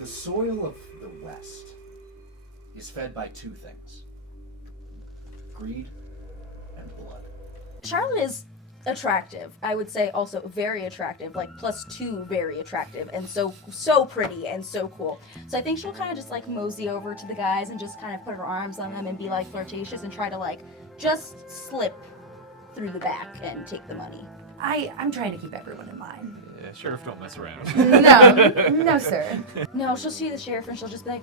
The soil of the West is fed by two things: greed and blood. Charlotte is attractive. I would say also very attractive, like +2 very attractive, and so pretty and so cool. So I think she'll kind of just like mosey over to the guys and just kind of put her arms on them and be like flirtatious and try to like just slip through the back and take the money. I'm trying to keep everyone in line. Yeah, sheriff, don't mess around. No, sir. No, she'll see the sheriff and she'll just be like,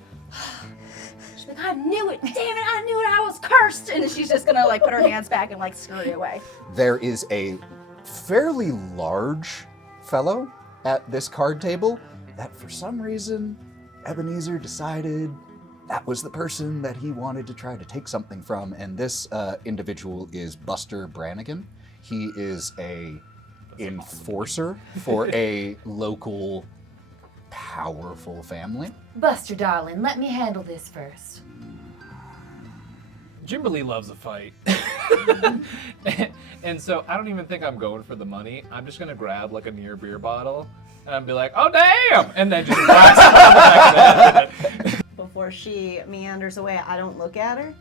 I knew it, damn it, I knew it, I was cursed. And she's just gonna like put her hands back and like scurry away. There is a fairly large fellow at this card table that for some reason Ebenezer decided that was the person that he wanted to try to take something from. And this individual is Buster Brannigan. He is a enforcer for a local powerful family. Buster, darling, let me handle this first. Jimberly loves a fight. And so I don't even think I'm going for the money. I'm just going to grab like a near beer bottle and be like, oh, damn! And then just blast it on the back of the head. Before she meanders away, I don't look at her,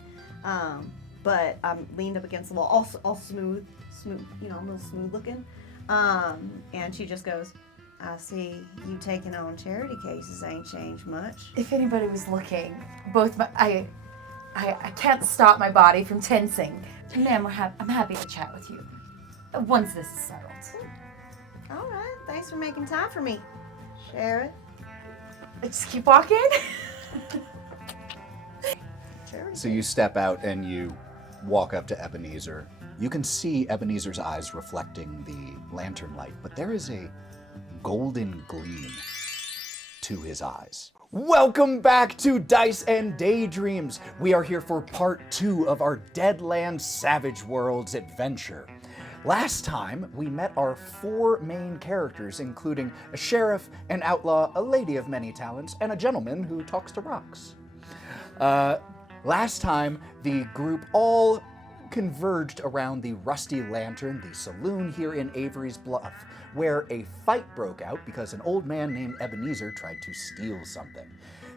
but I'm leaned up against the wall, all smooth, you know, a little smooth looking. And she just goes, I see you taking on charity cases ain't changed much. If anybody was looking, I can't stop my body from tensing. Ma'am, I'm happy to chat with you once this is settled. All right, thanks for making time for me, Sheriff. Just keep walking. So you step out and you walk up to Ebenezer. You can see Ebenezer's eyes reflecting the lantern light, but there is a golden gleam to his eyes. Welcome back to Dice and Daydreams. We are here for part 2 of our Deadlands Savage Worlds adventure. Last time, we met our 4 main characters, including a sheriff, an outlaw, a lady of many talents, and a gentleman who talks to rocks. Last time, the group all converged around the Rusty Lantern, the saloon here in Avery's Bluff, where a fight broke out because an old man named Ebenezer tried to steal something.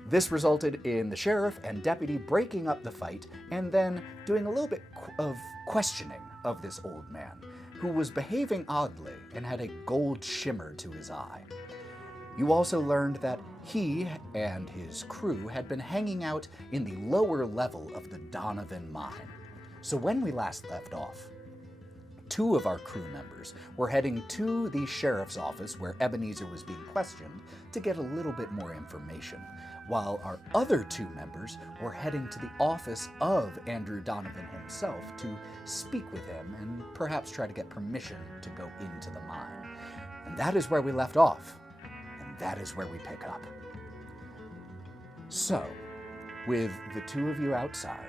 This resulted in the sheriff and deputy breaking up the fight and then doing a little bit of questioning of this old man, who was behaving oddly and had a gold shimmer to his eye. You also learned that he and his crew had been hanging out in the lower level of the Donovan mine. So when we last left off, 2 of our crew members were heading to the sheriff's office where Ebenezer was being questioned to get a little bit more information, while our other 2 members were heading to the office of Andrew Donovan himself to speak with him and perhaps try to get permission to go into the mine. And that is where we left off, and that is where we pick up. So, with the 2 of you outside,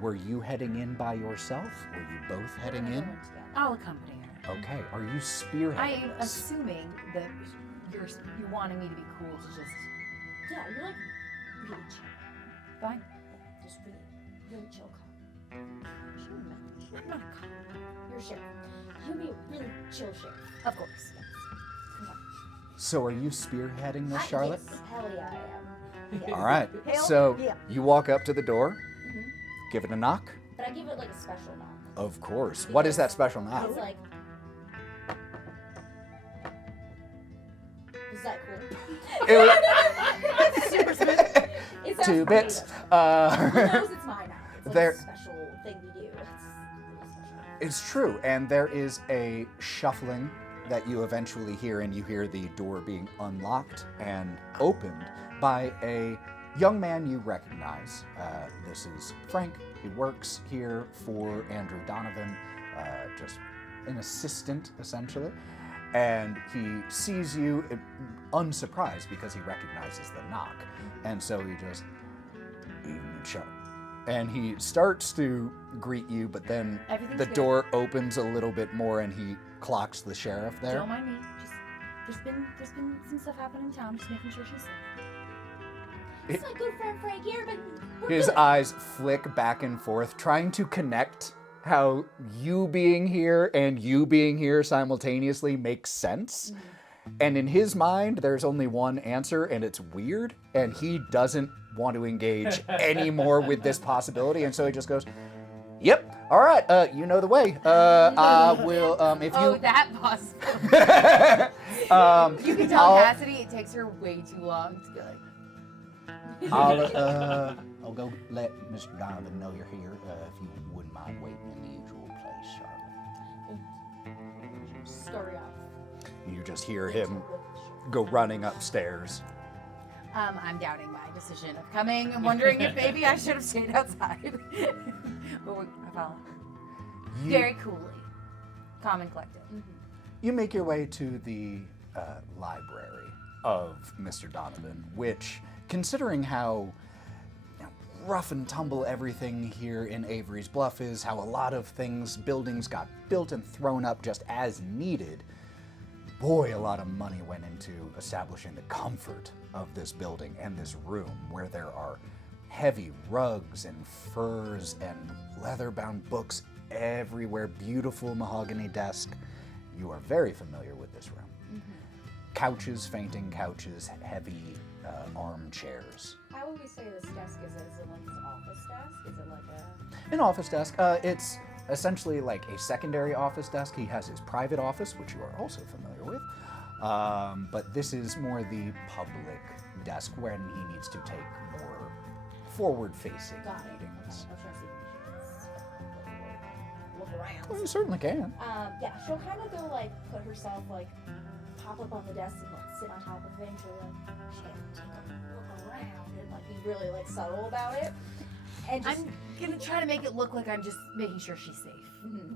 were you heading in by yourself? Were you both heading in? I'll accompany her. Okay, are you spearheading I'm this? assuming that you're wanting me to be cool to just... Yeah, you're like really chill. Fine. Just really chill cop. I'm not a cop. You're a sheriff. You'll be a really chill sheriff. Of course. So are you spearheading this, Charlotte? Yes, hell yeah, I am. Yeah. All right, Hell so yeah. you walk up to the door, give it a knock. But I give it like a special knock. Of course. What is that special knock? It's like, is that cool? It Super smooth. It sounds 2 funny, bits. though. Who knows it's my knock? It's like there- a special thing we do. It's really special. It's true, and there is a shuffling that you eventually hear, and you hear the door being unlocked and opened by a young man you recognize. This is Frank. He works here for Andrew Donovan, just an assistant, essentially. And he sees you unsurprised because he recognizes the knock. And so he just, evening, Chuck. And he starts to greet you, but then Everything's the good. door opens a little bit more and he clocks the sheriff there. Don't mind me. Just, there's been some stuff happening in town. Just making sure she's safe. It's my good friend Frank here, but we're His good. eyes flick back and forth, trying to connect how you being here and you being here simultaneously makes sense. And in his mind, there's only one answer, and it's weird, and he doesn't want to engage anymore with this possibility, and so he just goes, "Yep, all right, you know the way. I will, if you..." Oh, that possible. You can tell I'll- Cassidy it takes her way too long to be like, I'll go let Mr. Donovan know you're here, if you wouldn't mind waiting in the usual place, Charlotte. Scurry off. You just hear him go running upstairs. I'm doubting my decision of coming and wondering if maybe I should have stayed outside. But I follow. Very coolly. Calm and collected. You make your way to the library of Mr. Donovan, which, considering how rough and tumble everything here in Avery's Bluff is, how a lot of buildings got built and thrown up just as needed, boy, a lot of money went into establishing the comfort of this building and this room, where there are heavy rugs and furs and leather-bound books everywhere, beautiful mahogany desk. You are very familiar with this room. Couches, fainting couches, heavy armchairs. How would we say this desk is? Is it like an office desk? Is it like a... An office desk. It's essentially like a secondary office desk. He has his private office, which you are also familiar with. But this is more the public desk when he needs to take more forward-facing Got it. meetings. I was trying to see if we should look around. Well, you certainly can. Yeah, she'll kind of go like put herself like pop up on the desk and like sit on top of it and she'll like take a look around and like be really like subtle about it. And just I'm gonna try to make it look like I'm just making sure she's safe.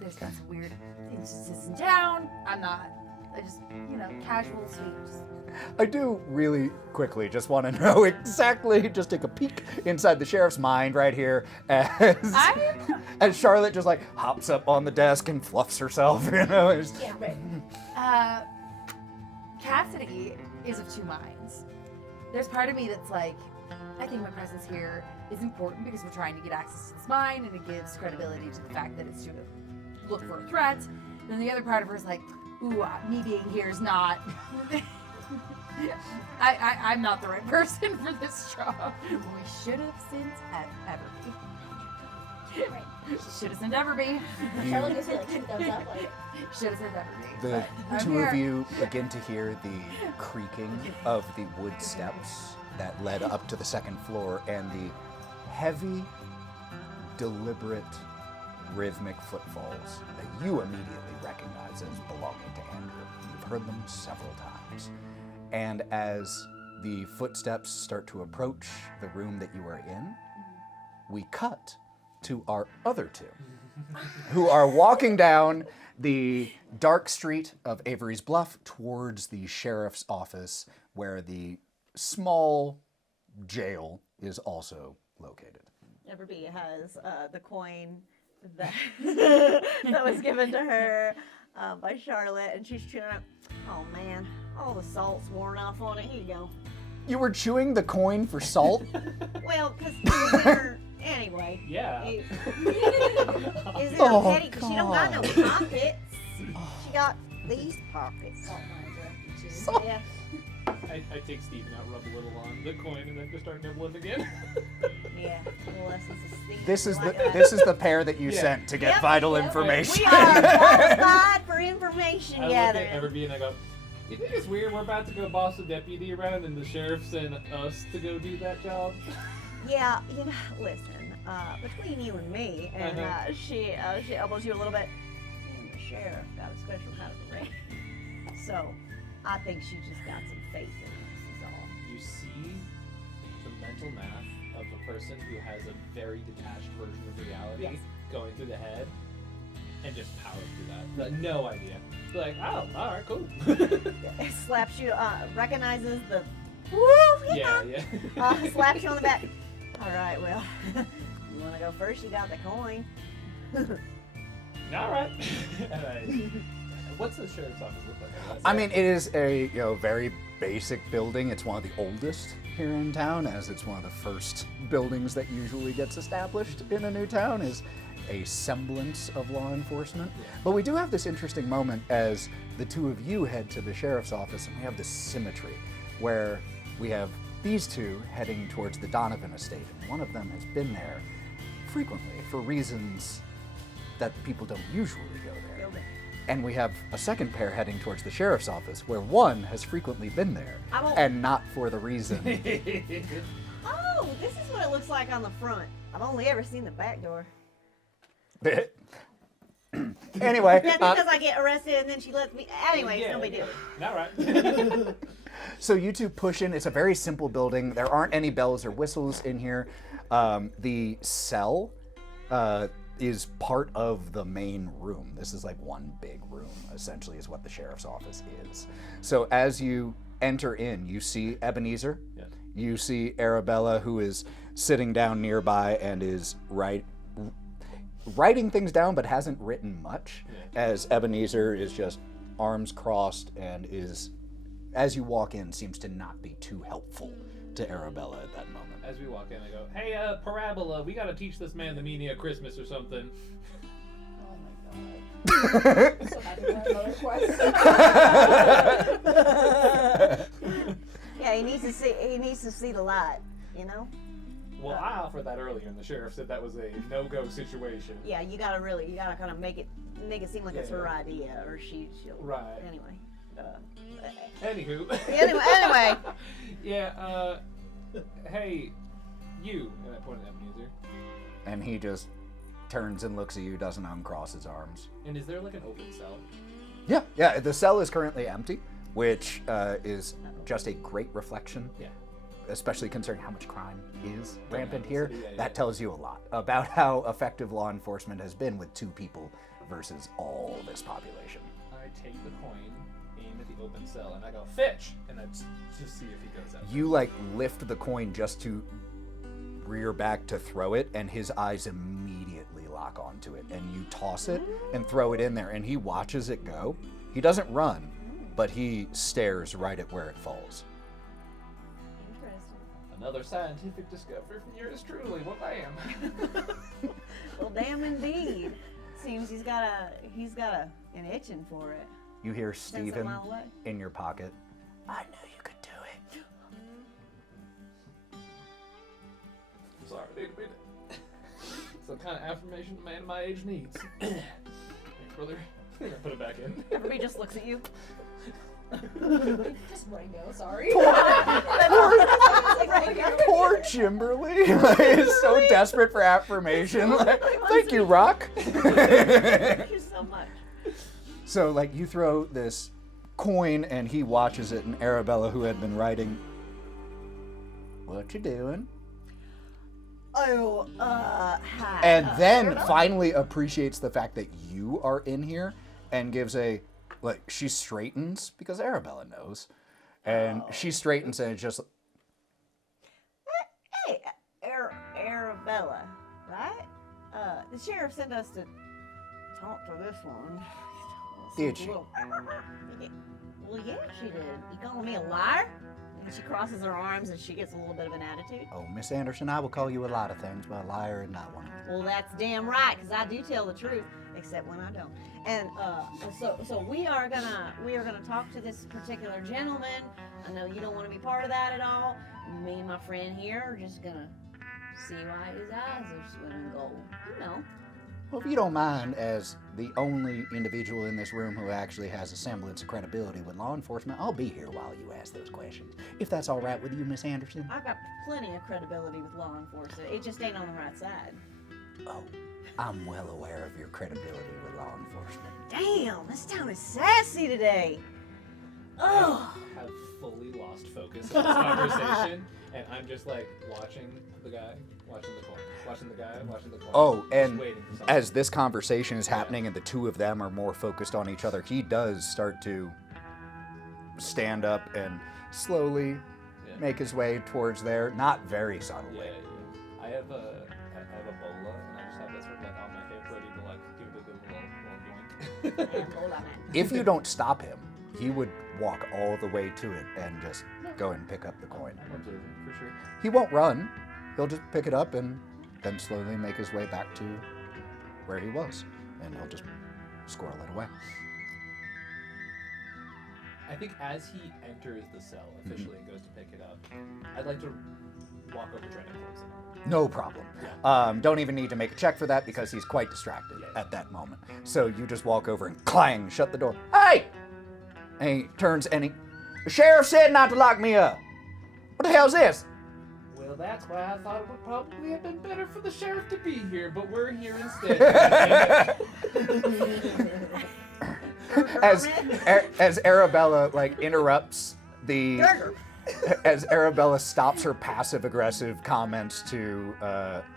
There's been some weird instances in town. I'm not. I just, casual, sweet. Just... I do really quickly just want to know exactly, just take a peek inside the sheriff's mind right here as Charlotte just like hops up on the desk and fluffs herself, it's- yeah, right. Cassidy is of two minds. There's part of me that's like, I think my presence here is important because we're trying to get access to this mine and it gives credibility to the fact that it's to look for a threat. Then the other part of her is like, ooh, me being here is not. I'm not the right person for this job. We should have sent Everby. Right. Should have sent Everby. Charlotte gives you like 2 thumbs up. Like, Should have sent Everby. The but I'm two here. of you begin to hear the creaking of the wood steps that led up to the second floor and the heavy, deliberate, rhythmic footfalls that you immediately recognize as belonging to Andrew. You've heard them several times. And as the footsteps start to approach the room that you are in, we cut to our other two, who are walking down the dark street of Avery's Bluff towards the sheriff's office, where the small jail is also located. Everby has the coin that that was given to her by Charlotte, and she's chewing up. Oh man, all the salt's worn off on it. Here you go. You were chewing the coin for salt? Well, because anyway. Yeah. Is it Oh, petty? Because she don't got no pockets. She got these pockets. salt mines are empty too. Salt. Yeah. I take Steven out, rub a little on the coin, and then just start nibbling again. Yeah. Little lessons of Steve. This is Like the that. this is the pair that you Yeah. sent to get Yep, vital yep. information. We are qualified for information I look at gathering. Everby and I go, you think it's weird we're about to go boss a deputy around and the sheriff sent us to go do that job? Yeah, listen, between you and me, and she elbows you a little bit, and the sheriff got a special kind of a ring. So, I think she just got some faith in us, is all. You see the mental math of a person who has a very detached version of reality Yes. going through the head and just power through that. Like, no idea. Like, oh, alright, cool. It slaps you, recognizes the, woo, yeah. slaps you on the back. All right, well, you want to go first? You got the coin. Alright. What's the sheriff's office look like? I mean, it is a very basic building. It's one of the oldest here in town, as it's one of the first buildings that usually gets established in a new town. Is a semblance of law enforcement. But we do have this interesting moment as the two of you head to the sheriff's office, and we have this symmetry where we have these two heading towards the Donovan estate, and one of them has been there frequently for reasons that people don't usually go there. And we have a second pair heading towards the sheriff's office, where one has frequently been there, and not for the reason. Oh, this is what it looks like on the front. I've only ever seen the back door. Anyway. That's because I get arrested and then she lets me. Anyway, it's no big deal. Not right. So you two push in. It's a very simple building. There aren't any bells or whistles in here. The cell is part of the main room. This is like one big room, essentially, is what the sheriff's office is. So as you enter in, you see Ebenezer. Yeah. You see Arabella, who is sitting down nearby and is writing things down, but hasn't written much, as Ebenezer is just arms crossed and is, as you walk in, seems to not be too helpful to Arabella at that moment. As we walk in, I go, "Hey, Parabola, we gotta teach this man the meaning of Christmas or something." Oh my god. So I do have another question. Yeah, he needs to see. He needs to see the light. You know. Well, I offered that earlier, and the sheriff said that was a no-go situation. Yeah, you gotta kind of make it seem like it's Yeah. her idea, or she'll. Right. Anyway. Anywho. Anyway. Yeah. Hey, you. And I pointed at Ebenezer. And he just turns and looks at you, doesn't uncross his arms. And is there like an open cell? Yeah, the cell is currently empty, which is just a great reflection. Yeah. Especially considering how much crime is rampant Deadlands, here. yeah. That tells you a lot about how effective law enforcement has been with 2 people versus all this population. I take the coin, aim at the open cell, and I go, "Fitch!" And I just see if he goes out. You like lift the coin just to rear back to throw it, and his eyes immediately lock onto it. And you toss it and throw it in there, and he watches it go. He doesn't run, but he stares right at where it falls. Another scientific discovery from yours truly. What I am. Well, damn indeed. Seems he's got an itching for it. You hear Sends a Steven mile away. in your pocket. I knew you could do it. Sorry, dude. It's the kind of affirmation a man my age needs. Thanks, brother. Put it back in. Everybody just looks at you. Just Ringo, sorry. Poor Kimberly is so desperate for affirmation. Like, thank you, Rock. Thank you so much. So, like, you throw this coin, and he watches it, and Arabella, who had been writing, "What you doing?" Oh, hi. And then finally appreciates the fact that you are in here, and gives a, like, she straightens, because Arabella knows, and she straightens, and it's just, Hey, Arabella, right? The sheriff sent us to talk to this one. Did she? Well, yeah, she did. You calling me a liar? And she crosses her arms and she gets a little bit of an attitude. "Oh, Miss Anderson, I will call you a lot of things, but a liar is not one of them." Well, that's damn right, because I do tell the truth, except when I don't. And so we are gonna talk to this particular gentleman. I know you don't want to be part of that at all. Me and my friend here are just gonna see why his eyes are swimming gold. You know. Well, if you don't mind, as the only individual in this room who actually has a semblance of credibility with law enforcement, I'll be here while you ask those questions. If that's all right with you, Miss Anderson. I've got plenty of credibility with law enforcement. It just ain't on the right side. Oh, I'm well aware of your credibility with law enforcement. Damn, this town is sassy today. Oh. I have fully lost focus of this conversation, and I'm just like watching the guy, watching the coin, watching the guy, watching the coin. Oh, just and waiting for something. as this conversation is happening and the two of them are more focused on each other, he does start to stand up and slowly make his way towards there, not very subtly. Yeah. I have a bola, and I just have that sort of like on my hip, ready to like give it a good little yoink. Hold on. If you don't stop him, he would walk all the way to it and just go and pick up the coin. I'm observing for sure. He won't run. He'll just pick it up and then slowly make his way back to where he was, and he'll just squirrel it away. I think as he enters the cell officially and goes to pick it up, I'd like to walk over treading towards him. No problem. Don't even need to make a check for that because he's quite distracted at that moment. So you just walk over and clang, shut the door. Hey! And he turns and the sheriff said not to lock me up. What the hell's this? Well, that's why I thought it would probably have been better for the sheriff to be here, but we're here instead. As Arabella interrupts the as Arabella stops her passive-aggressive comments to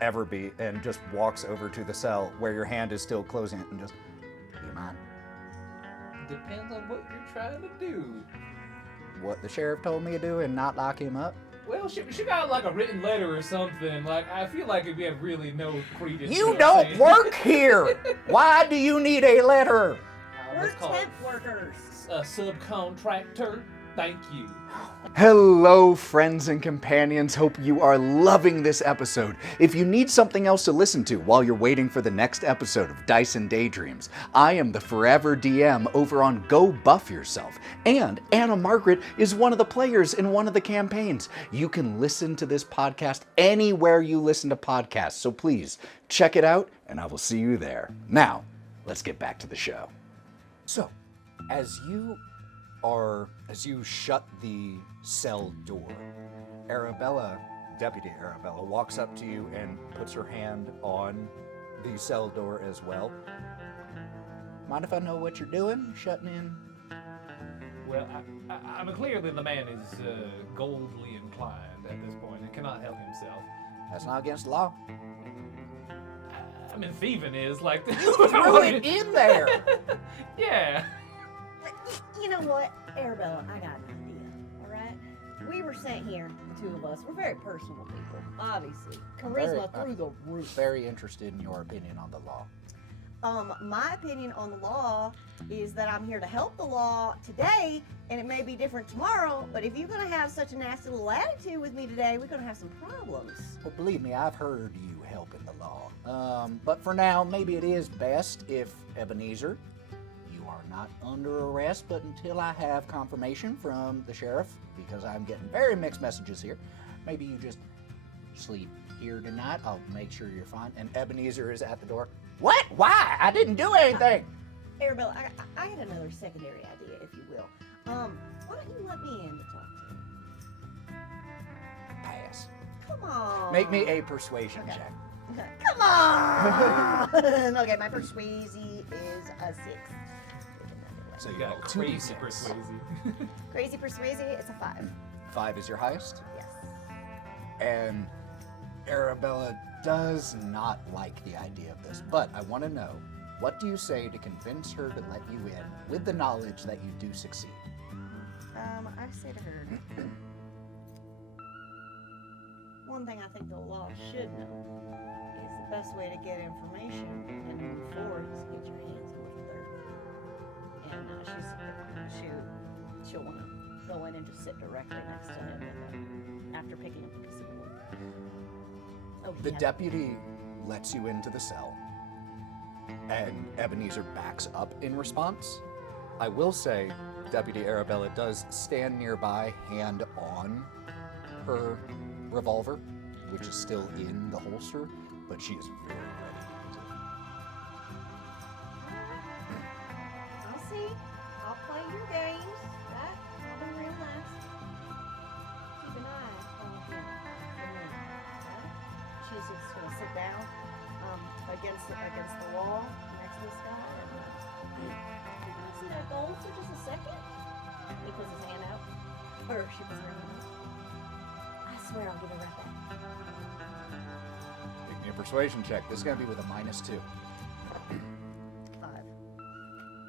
Everby and just walks over to the cell where your hand is still closing it and just, do you mind? Depends on what you're trying to do. What the sheriff told me to do and not lock him up? Well, she got like a written letter or something. Like, I feel like we have really no credence. You don't work here! Why do you need a letter? We're temp workers. A subcontractor. Thank you. Hello, friends and companions. Hope you are loving this episode. If you need something else to listen to while you're waiting for the next episode of Dice and Daydreams, I am the Forever DM over on Go Buff Yourself. And Anna Margaret is one of the players in one of the campaigns. You can listen to this podcast anywhere you listen to podcasts, so please check it out, and I will see you there. Now, let's get back to the show. So, as you shut the cell door, Deputy Arabella, walks up to you and puts her hand on the cell door as well. Mind if I know what you're doing? Shutting in? Well, I mean, clearly the man is goldly inclined at this point and cannot help himself. That's not against the law. I mean, thieving is like... You threw it in there! Yeah. You know what, Arabella, I got an idea, all right? We were sent here, the two of us. We're very personal people, obviously. Charisma through the roof. Very interested in your opinion on the law. My opinion on the law is that I'm here to help the law today, and it may be different tomorrow, but if you're going to have such a nasty little attitude with me today, we're going to have some problems. Well, believe me, I've heard you helping the law. But for now, maybe it is best if Ebenezer, you are not under arrest, but until I have confirmation from the sheriff, because I'm getting very mixed messages here, maybe you just sleep here tonight. I'll make sure you're fine. And Ebenezer is at the door. What? Why? I didn't do anything. Arabella, I had another secondary idea, if you will. Why don't you let me in to talk to you? Pass. Come on. Make me a persuasion Okay. check. Okay. Come on. Okay, my persuasion is a 6. So you You got roll a crazy 2d6. persuasive. Crazy persuasion, it's a 5. 5 is your highest. Yes. And Arabella does not like the idea of this, but I want to know, what do you say to convince her to let you in with the knowledge that you do succeed? I say to her, one thing I think the law should know is the best way to get information and move forward is to get your hands on the third. And she'll want to go in and just sit directly next to him after picking up the piece of wood. Oh, The yeah. deputy lets you into the cell, and Ebenezer backs up in response. I will say, Deputy Arabella does stand nearby, hand on her revolver, which is still in the holster, but she is very ready to use it. I'll see. I'll play your games. Right? I'll be real nice. Keep an eye on him for me. Right? She's just gonna sit down against the wall next to this guy. And, can I see that gold for just a second? He puts his hand out. Or she puts her hand out. I swear I'll give it right back. Make me a persuasion check. This is going to be with a -2. 5.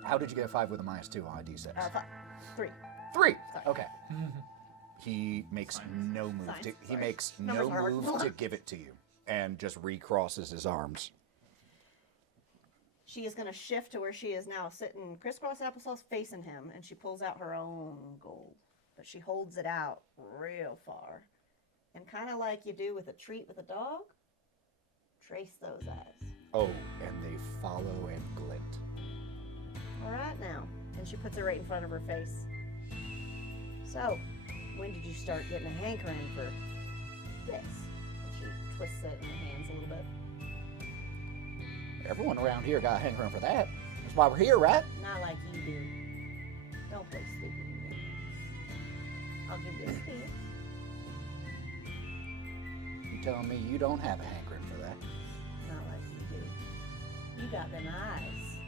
How did you get a 5 with a -2 on a d6? 5. 3. 3. Sorry. Okay. He makes no move. Signs, He sorry. makes Numbers no are hard. move to give it to you, and just recrosses his arms. She is going to shift to where she is now sitting crisscross applesauce facing him, and she pulls out her own gold. But she holds it out real far. And kind of like you do with a treat with a dog, trace those eyes. Oh, and they follow and glint. All right now. And she puts it right in front of her face. So, when did you start getting a hankering for this? And she twists it in her hands a little bit. Everyone around here got a hankering for that. That's why we're here, right? Not like you do. Don't play stupid with me. I'll give this to you. You telling me you don't have a hankering for that? Not like you do. You got them eyes.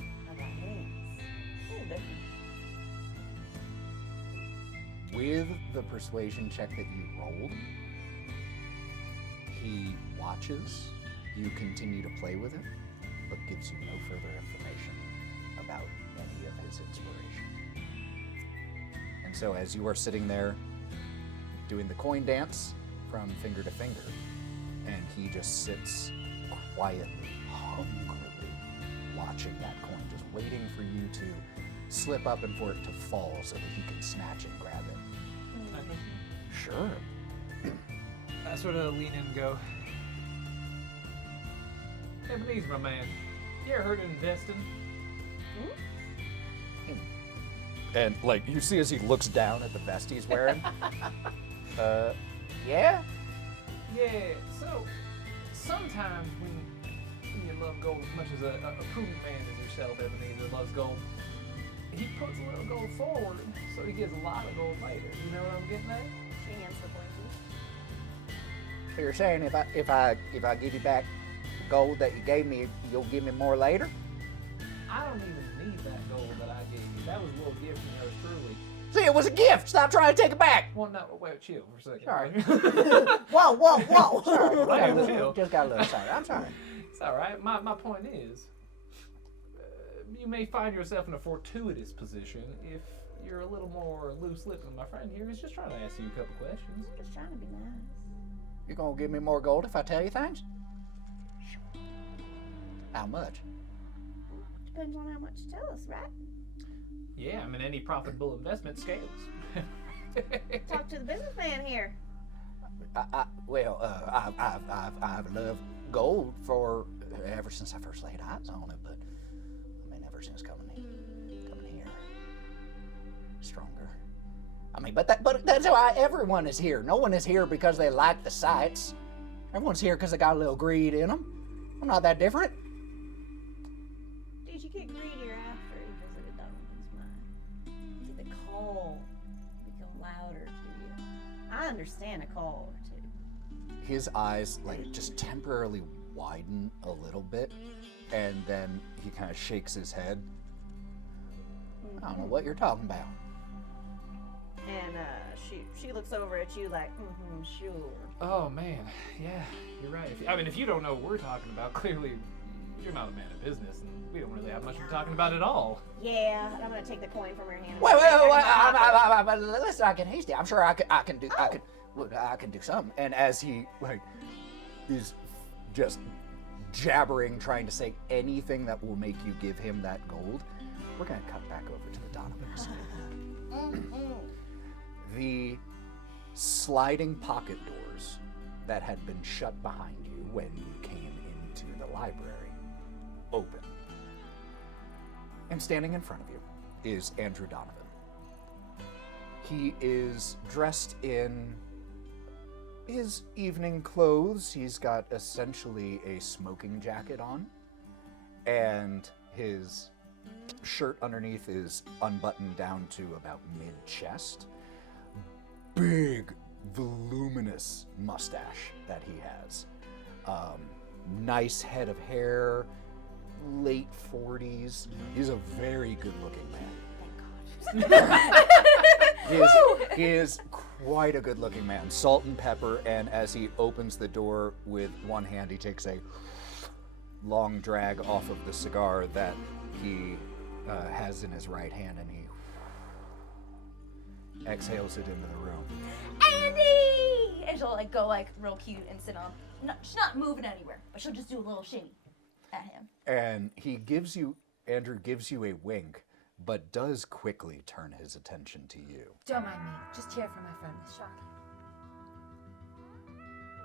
I got hands. A little different. With the persuasion check that you rolled, he watches you continue to play with it, but gives you no further information about any of his inspiration. And so as you are sitting there doing the coin dance from finger to finger, and he just sits quietly, hungrily, watching that coin, just waiting for you to slip up and for it to fall so that he can snatch and grab it. Sure. I sort of lean in and go, Ebenezer, my man, you ever heard of investing? And like you see as he looks down at the vest he's wearing. Yeah? Yeah, so sometimes when you love gold as much as a prudent man as yourself, Ebenezer, loves gold, he puts a little gold forward so he gets a lot of gold later. You know what I'm getting at? She hands the coin to you. So you're saying if I give you back gold that you gave me, you'll give me more later? I don't even need that gold that I gave you. That was a little gift from yours truly. See, it was a gift. Stop trying to take it back. Well, no, wait, chill for a second. Sorry. Whoa, whoa, whoa! Wait, chill. Just got a little sorry. I'm sorry. It's all right. My point is, you may find yourself in a fortuitous position if you're a little more loose-lipped than my friend here. He's just trying to ask you a couple questions. Just trying to be nice. You gonna give me more gold if I tell you things? How much? Depends on how much you tell us, right? Yeah, I mean, any profitable investment scales. Talk to the businessman here. I've loved gold for ever since I first laid eyes on it, but I mean, ever since coming here, stronger. I mean, but that's why everyone is here. No one is here because they like the sights. Everyone's here because they got a little greed in them. I'm not that different. Did you get greedier after you visited Donovan's mind? Did the call become louder to you? I understand a call or two. His eyes like just temporarily widen a little bit, and then he kind of shakes his head. I don't know what you're talking about. And she looks over at you like, sure. Oh, man. Yeah, you're right. If you don't know what we're talking about, clearly you're not a man of business, and we don't really have much to be talking about at all. Yeah, I'm gonna take the coin from her hand. Wait, let's not get hasty. I'm sure I can do something. And as he like is just jabbering, trying to say anything that will make you give him that gold, we're gonna cut back over to the Donovans. The sliding pocket doors that had been shut behind you when you came into the library open. And standing in front of you is Andrew Donovan. He is dressed in his evening clothes. He's got essentially a smoking jacket on, and his shirt underneath is unbuttoned down to about mid-chest. Big, voluminous mustache that he has. Nice head of hair, late 40s. He's a very good-looking man. He is quite a good-looking man. Salt and pepper, and as he opens the door with one hand, he takes a long drag off of the cigar that he has in his right hand, and he exhales it into the room. Andy! And she'll like go like real cute and sit on. She's not moving anywhere, but she'll just do a little shimmy at him. And Andrew gives you a wink, but does quickly turn his attention to you. Don't mind me. Just here for my friend, Miss Shocking.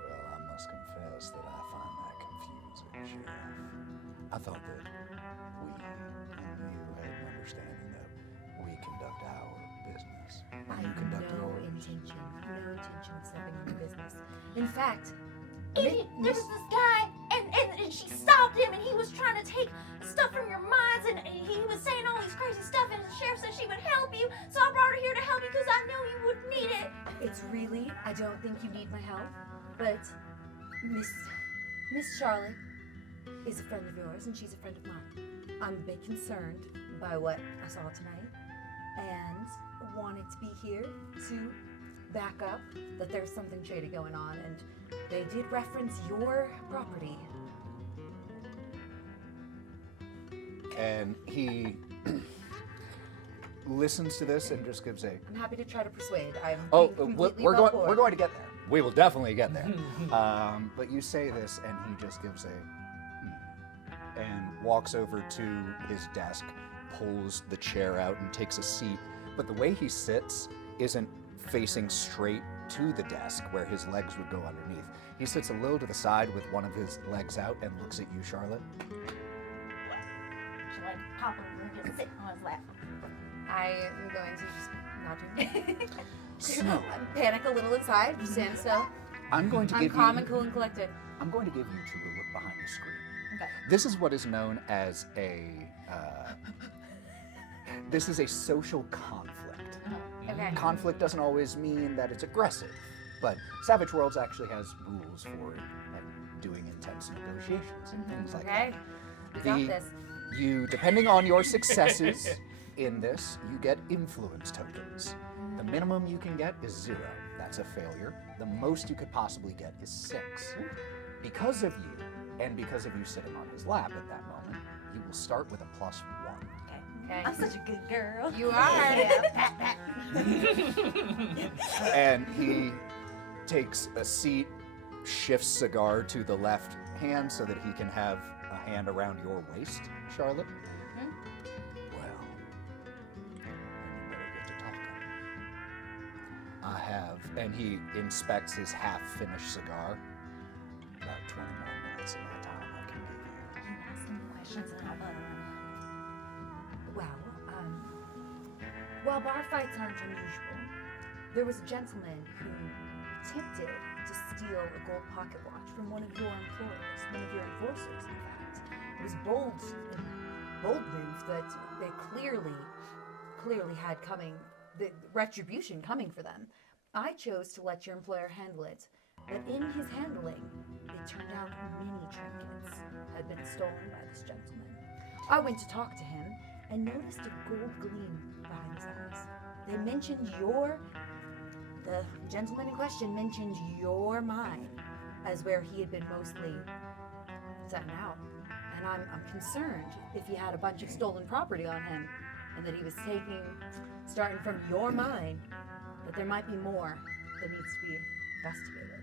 Well, I must confess that I find that is it, Sheriff? I thought that we and you had an understanding that we conduct our business. I You have conduct no yours. intention of stepping in your business. In fact, There was this guy, and she stopped him, and he was trying to take stuff from your minds, and he was saying all these crazy stuff, and the sheriff said she would help you, so I brought her here to help you because I knew you would need it. it's really, I don't think you need my help, but Miss Charlotte is a friend of yours, and she's a friend of mine. I'm a bit concerned by what I saw tonight, and wanted to be here to back up that there's something shady going on, and they did reference your property. And he listens to this and just gives a, I'm happy to try to persuade. I'm oh, being we're completely going, above board. we're going to get there. We will definitely get there. But you say this, and he just gives a, and walks over to his desk, pulls the chair out, and takes a seat. But the way he sits isn't facing straight to the desk where his legs would go underneath. He sits a little to the side with one of his legs out and looks at you, Charlotte. She like pop over and just sit on his lap. I am going to just not do So, I panic a little inside, stand still. I'm going to I'm give calm you. and cool and collected. I'm going to give you two to look behind the screen. Okay. This is what is known as a. This is a social conflict. Okay. Conflict doesn't always mean that it's aggressive, but Savage Worlds actually has rules for doing intense negotiations and things like Okay. We got The- this. that. You, depending on your successes in this, you get influence tokens. The minimum you can get is 0. That's a failure. The most you could possibly get is 6. Because of you, and because of you sitting on his lap at that moment, you will start with a +1. Okay. I'm such a good girl. You are. Pat, pat. And he takes a seat, shifts cigar to the left hand so that he can have a hand around your waist, Charlotte. Well, then you better get to talking. I have, and he inspects his half-finished cigar. About 20 more minutes of my time I can give you. You ask some questions and I'll butter him. Well, while bar fights aren't unusual, there was a gentleman who attempted to steal a gold pocket watch from one of your employers, one of your enforcers, in fact. It was bold move that they clearly had coming, the retribution coming for them. I chose to let your employer handle it, but in his handling, it turned out many trinkets had been stolen by this gentleman. I went to talk to him and noticed a gold gleam behind his eyes. They mentioned the gentleman in question mentioned your mine as where he had been mostly setting out. And I'm concerned if he had a bunch of stolen property on him and that he was starting from your mine, that there might be more that needs to be investigated.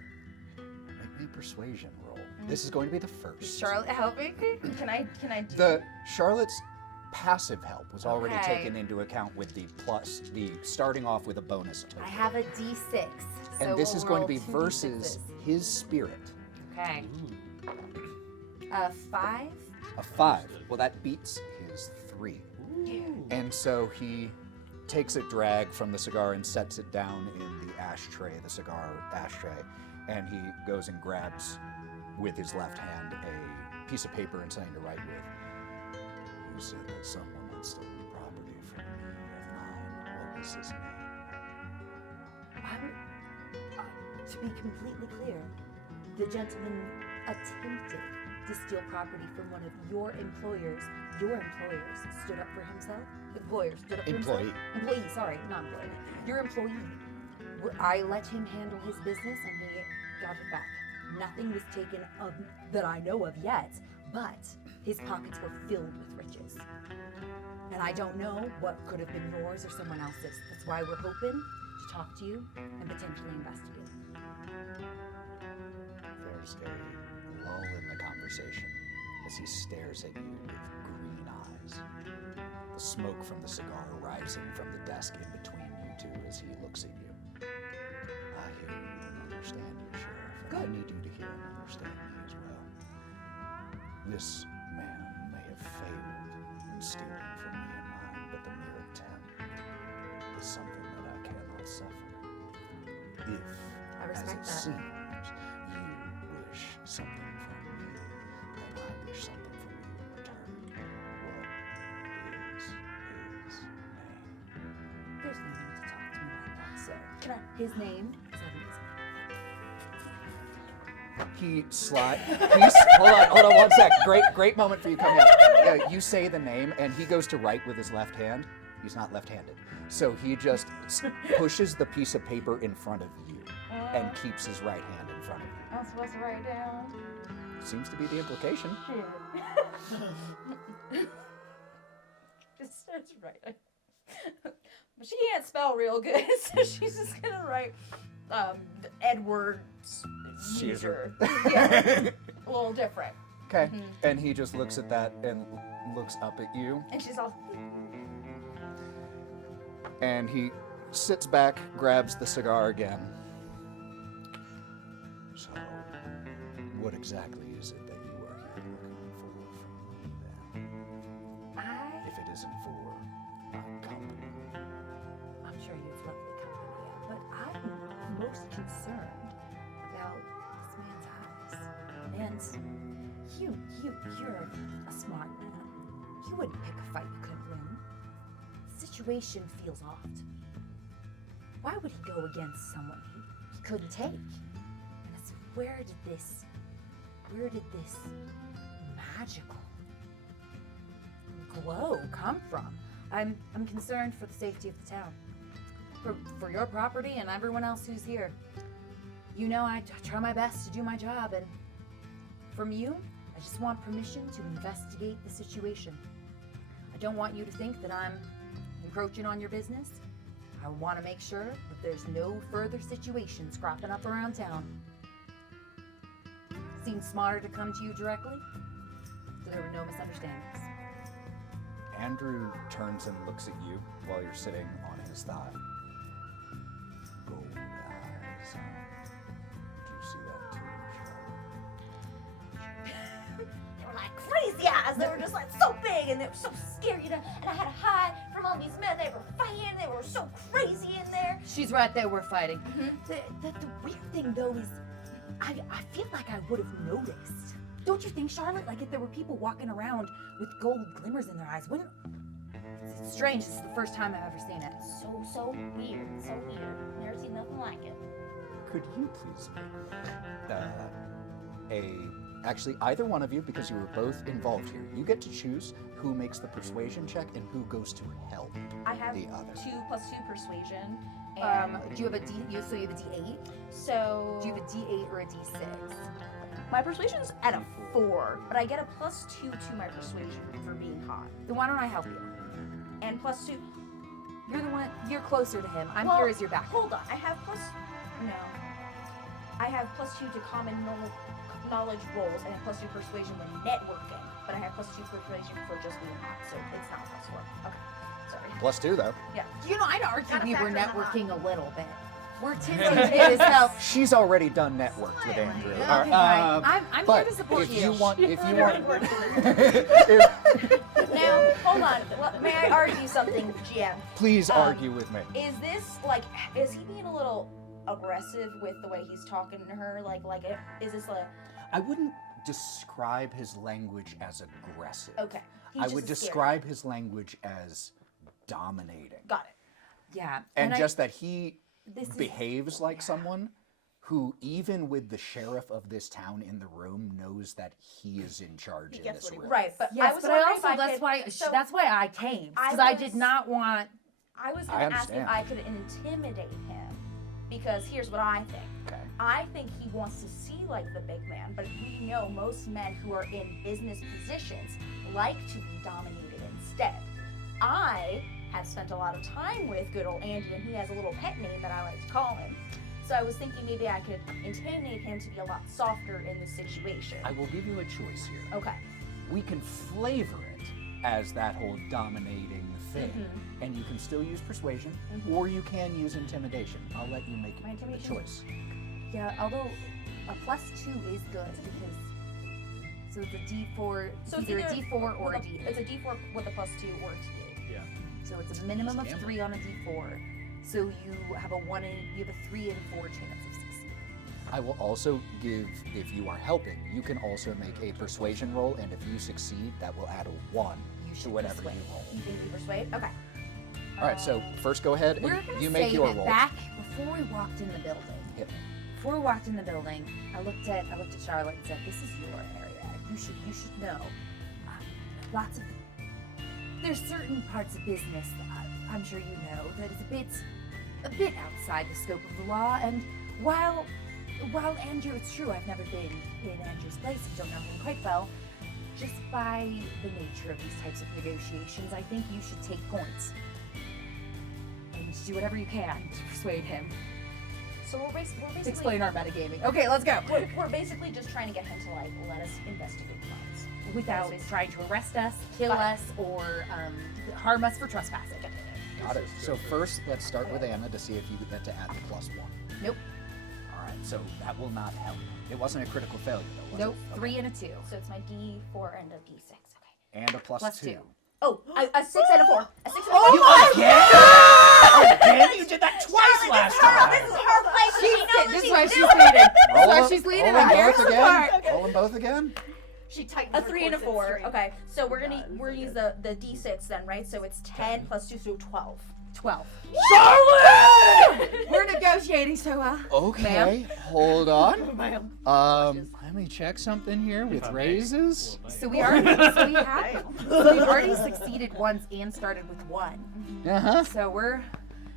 Make me a persuasion roll. This is going to be the first. Charlotte, help me. Can I do The Charlotte's passive help was already Okay. taken into account with the starting off with a bonus token. I have a D6. And so this we'll is going to roll be two versus D6s. his spirit. Okay. 5. A 5. Well, that beats his 3. And so he takes a drag from the cigar and sets it down in the ashtray, the cigar ashtray, and he goes and grabs with his left hand a piece of paper and something to write with. You said that someone had stolen property from me of mine. What was his name? To be completely clear, the gentleman attempted to steal property from one of your employers. Your employers stood up for himself. Employers stood up for himself. Employee, sorry, not employee. Your employee. I let him handle his business and he got it back. Nothing was taken that I know of yet, but his pockets were filled with riches. And I don't know what could have been yours or someone else's. That's why we're hoping to talk to you and potentially investigate. There's a lull in the conversation as he stares at you with green eyes. The smoke from the cigar rising from the desk in between you two as he looks at you. I hear you and understand you, Sheriff. And I Good. need you to hear and understand me as well. This man may have failed in stealing from me and mine, but the mere attempt is something that I cannot suffer. If, I as respect it that. seems, you wish something from me, then I wish something from you in return. What is his name? There's no need to talk to me like that, sir. Can I? His name is Ebenezer. Hold on 1 sec. Great moment for you coming up. You say the name, and he goes to write with his left hand. He's not left-handed. So he just pushes the piece of paper in front of you and keeps his right hand in front of you. I'm supposed to write it down. Seems to be the implication. It says right. But she can't spell real good, so she's just gonna write Edward Caesar. Yeah, a little different. Okay. And he just looks at that and looks up at you. And she's all, And he sits back, grabs the cigar again. So, what exactly is it that you are here looking for from me then? If it isn't for my company. I'm sure you've lovely company, but I'm most concerned about this man's eyes. And you're a smart man. You wouldn't pick a fight you couldn't win. The situation feels off to me. Why would he go against someone he couldn't take? And it's, where did this magical glow come from? I'm concerned for the safety of the town. For your property and everyone else who's here. You know I try my best to do my job, and from you, I just want permission to investigate the situation. I don't want you to think that I'm encroaching on your business. I want to make sure that there's no further situations cropping up around town. Seems smarter to come to you directly, so there were no misunderstandings. Andrew turns and looks at you while you're sitting on his thigh. Gold eyes. Do you see that too, Charlotte? they were like crazy eyes. They were just like so big and they were so scary. And I had to hide from all these men. They were fighting. They were so crazy in there. She's right there, we're fighting. The weird thing though is, I feel like I would have noticed. Don't you think, Charlotte? Like if there were people walking around with gold glimmers in their eyes, wouldn't... It's strange, this is the first time I've ever seen it. So weird. So weird. Never seen nothing like it. Could you please make actually either one of you, because you were both involved here, you get to choose who makes the persuasion check and who goes to help I have the other. 2 + 2 persuasion. And Do you have a so you have a D8? so Do you have a D8 or a D6? my persuasion's at a 4, but I get a +2 to my persuasion for being hot. Then why don't I help you? And +2. You're closer to him. I'm Well, here as your backup. Hold on. I have +2 to common knowledge rolls and a +2 persuasion when networking. But I have +2 persuasion for just being hot, so it's not +4. Okay. Sorry. +2 though. Yeah. You know, I'd argue Gotta we were factor in the networking a little bit. We're Ttrpg his help. She's already done networked with Andrew. Okay, All right, fine. I'm here but to support if you. you want, Now, hold on. May I argue something, GM? please argue with me. Is this is he being a little aggressive with the way he's talking to her? Is this like? I wouldn't describe his language as aggressive. Okay. He's I just would scary. describe his language as dominating. Got it. Yeah. And I- just that he this is- behaves like someone who, even with the sheriff of this town in the room, knows that he is in charge in gets this what he room. Right, but Yes, I was but wondering also if I that's could, why so that's why I came, because I did was- not want. I was I going to ask if understand. I could intimidate him, because here's what I think. Okay. I think he wants to see like the big man, but we know most men who are in business positions like to be dominated instead. I have spent a lot of time with good old Andy, and he has a little pet name that I like to call him. So I was thinking maybe I could intimidate him to be a lot softer in the situation. I will give you a choice here. Okay. We can flavor it as that whole dominating thing, and you can still use persuasion, or you can use intimidation. I'll let you make My the intimidation? choice. Yeah, although a +2 is good because So it's a D4. So it's either a D4 or a D8. It's a D4 with a +2 or a D8. Yeah. So it's a minimum of Scam. 3 on a D4. So you have a 3 in 4 chance of succeeding. I will also give, if you are helping, you can also make a persuasion roll, and if you succeed, that will add a 1 You to should whatever persuade. you roll. You think you persuade? Okay. All right, so first go ahead We're and gonna you make say your that roll. back before we walked in the building. Hit me. Before we walked in the building, I looked at Charlotte and said, "This is your area. You should know. Lots of there's certain parts of business that I'm sure you know that is a bit outside the scope of the law. And while Andrew, it's true, I've never been in Andrew's place and don't know him quite well. Just by the nature of these types of negotiations, I think you should take points and do whatever you can to persuade him." So we're basically Explain our metagaming. Okay, let's go. We're basically just trying to get him to like let us investigate crimes. Without trying to arrest us, kill us, or harm us for trespassing. Got it. So first, let's start with Anna to see if you get to add the +1. Nope. All right, so that will not help. It wasn't a critical failure, though, was Nope. it? 3 and a 2. So it's my D4 and a D6. Okay. And a +2. +2. Oh, a 6 and a 4. A 6 and a 4. Oh Again? You did that twice last time. This is her place. She knows This is she's why she's doing leading. it. That's why she's leading. Roll I'm them here both for again. part. Roll them both again. She tightens A her 3 and a corset 4. string. Okay. So we're gonna God, we're so use good. the D6 then, right? So it's 10 + 2, so 12. 12. Charlotte! We're negotiating, so Okay, hold on. Ma'am. Let me check something here with raises. So we already we've already succeeded once and started with 1. Uh So we're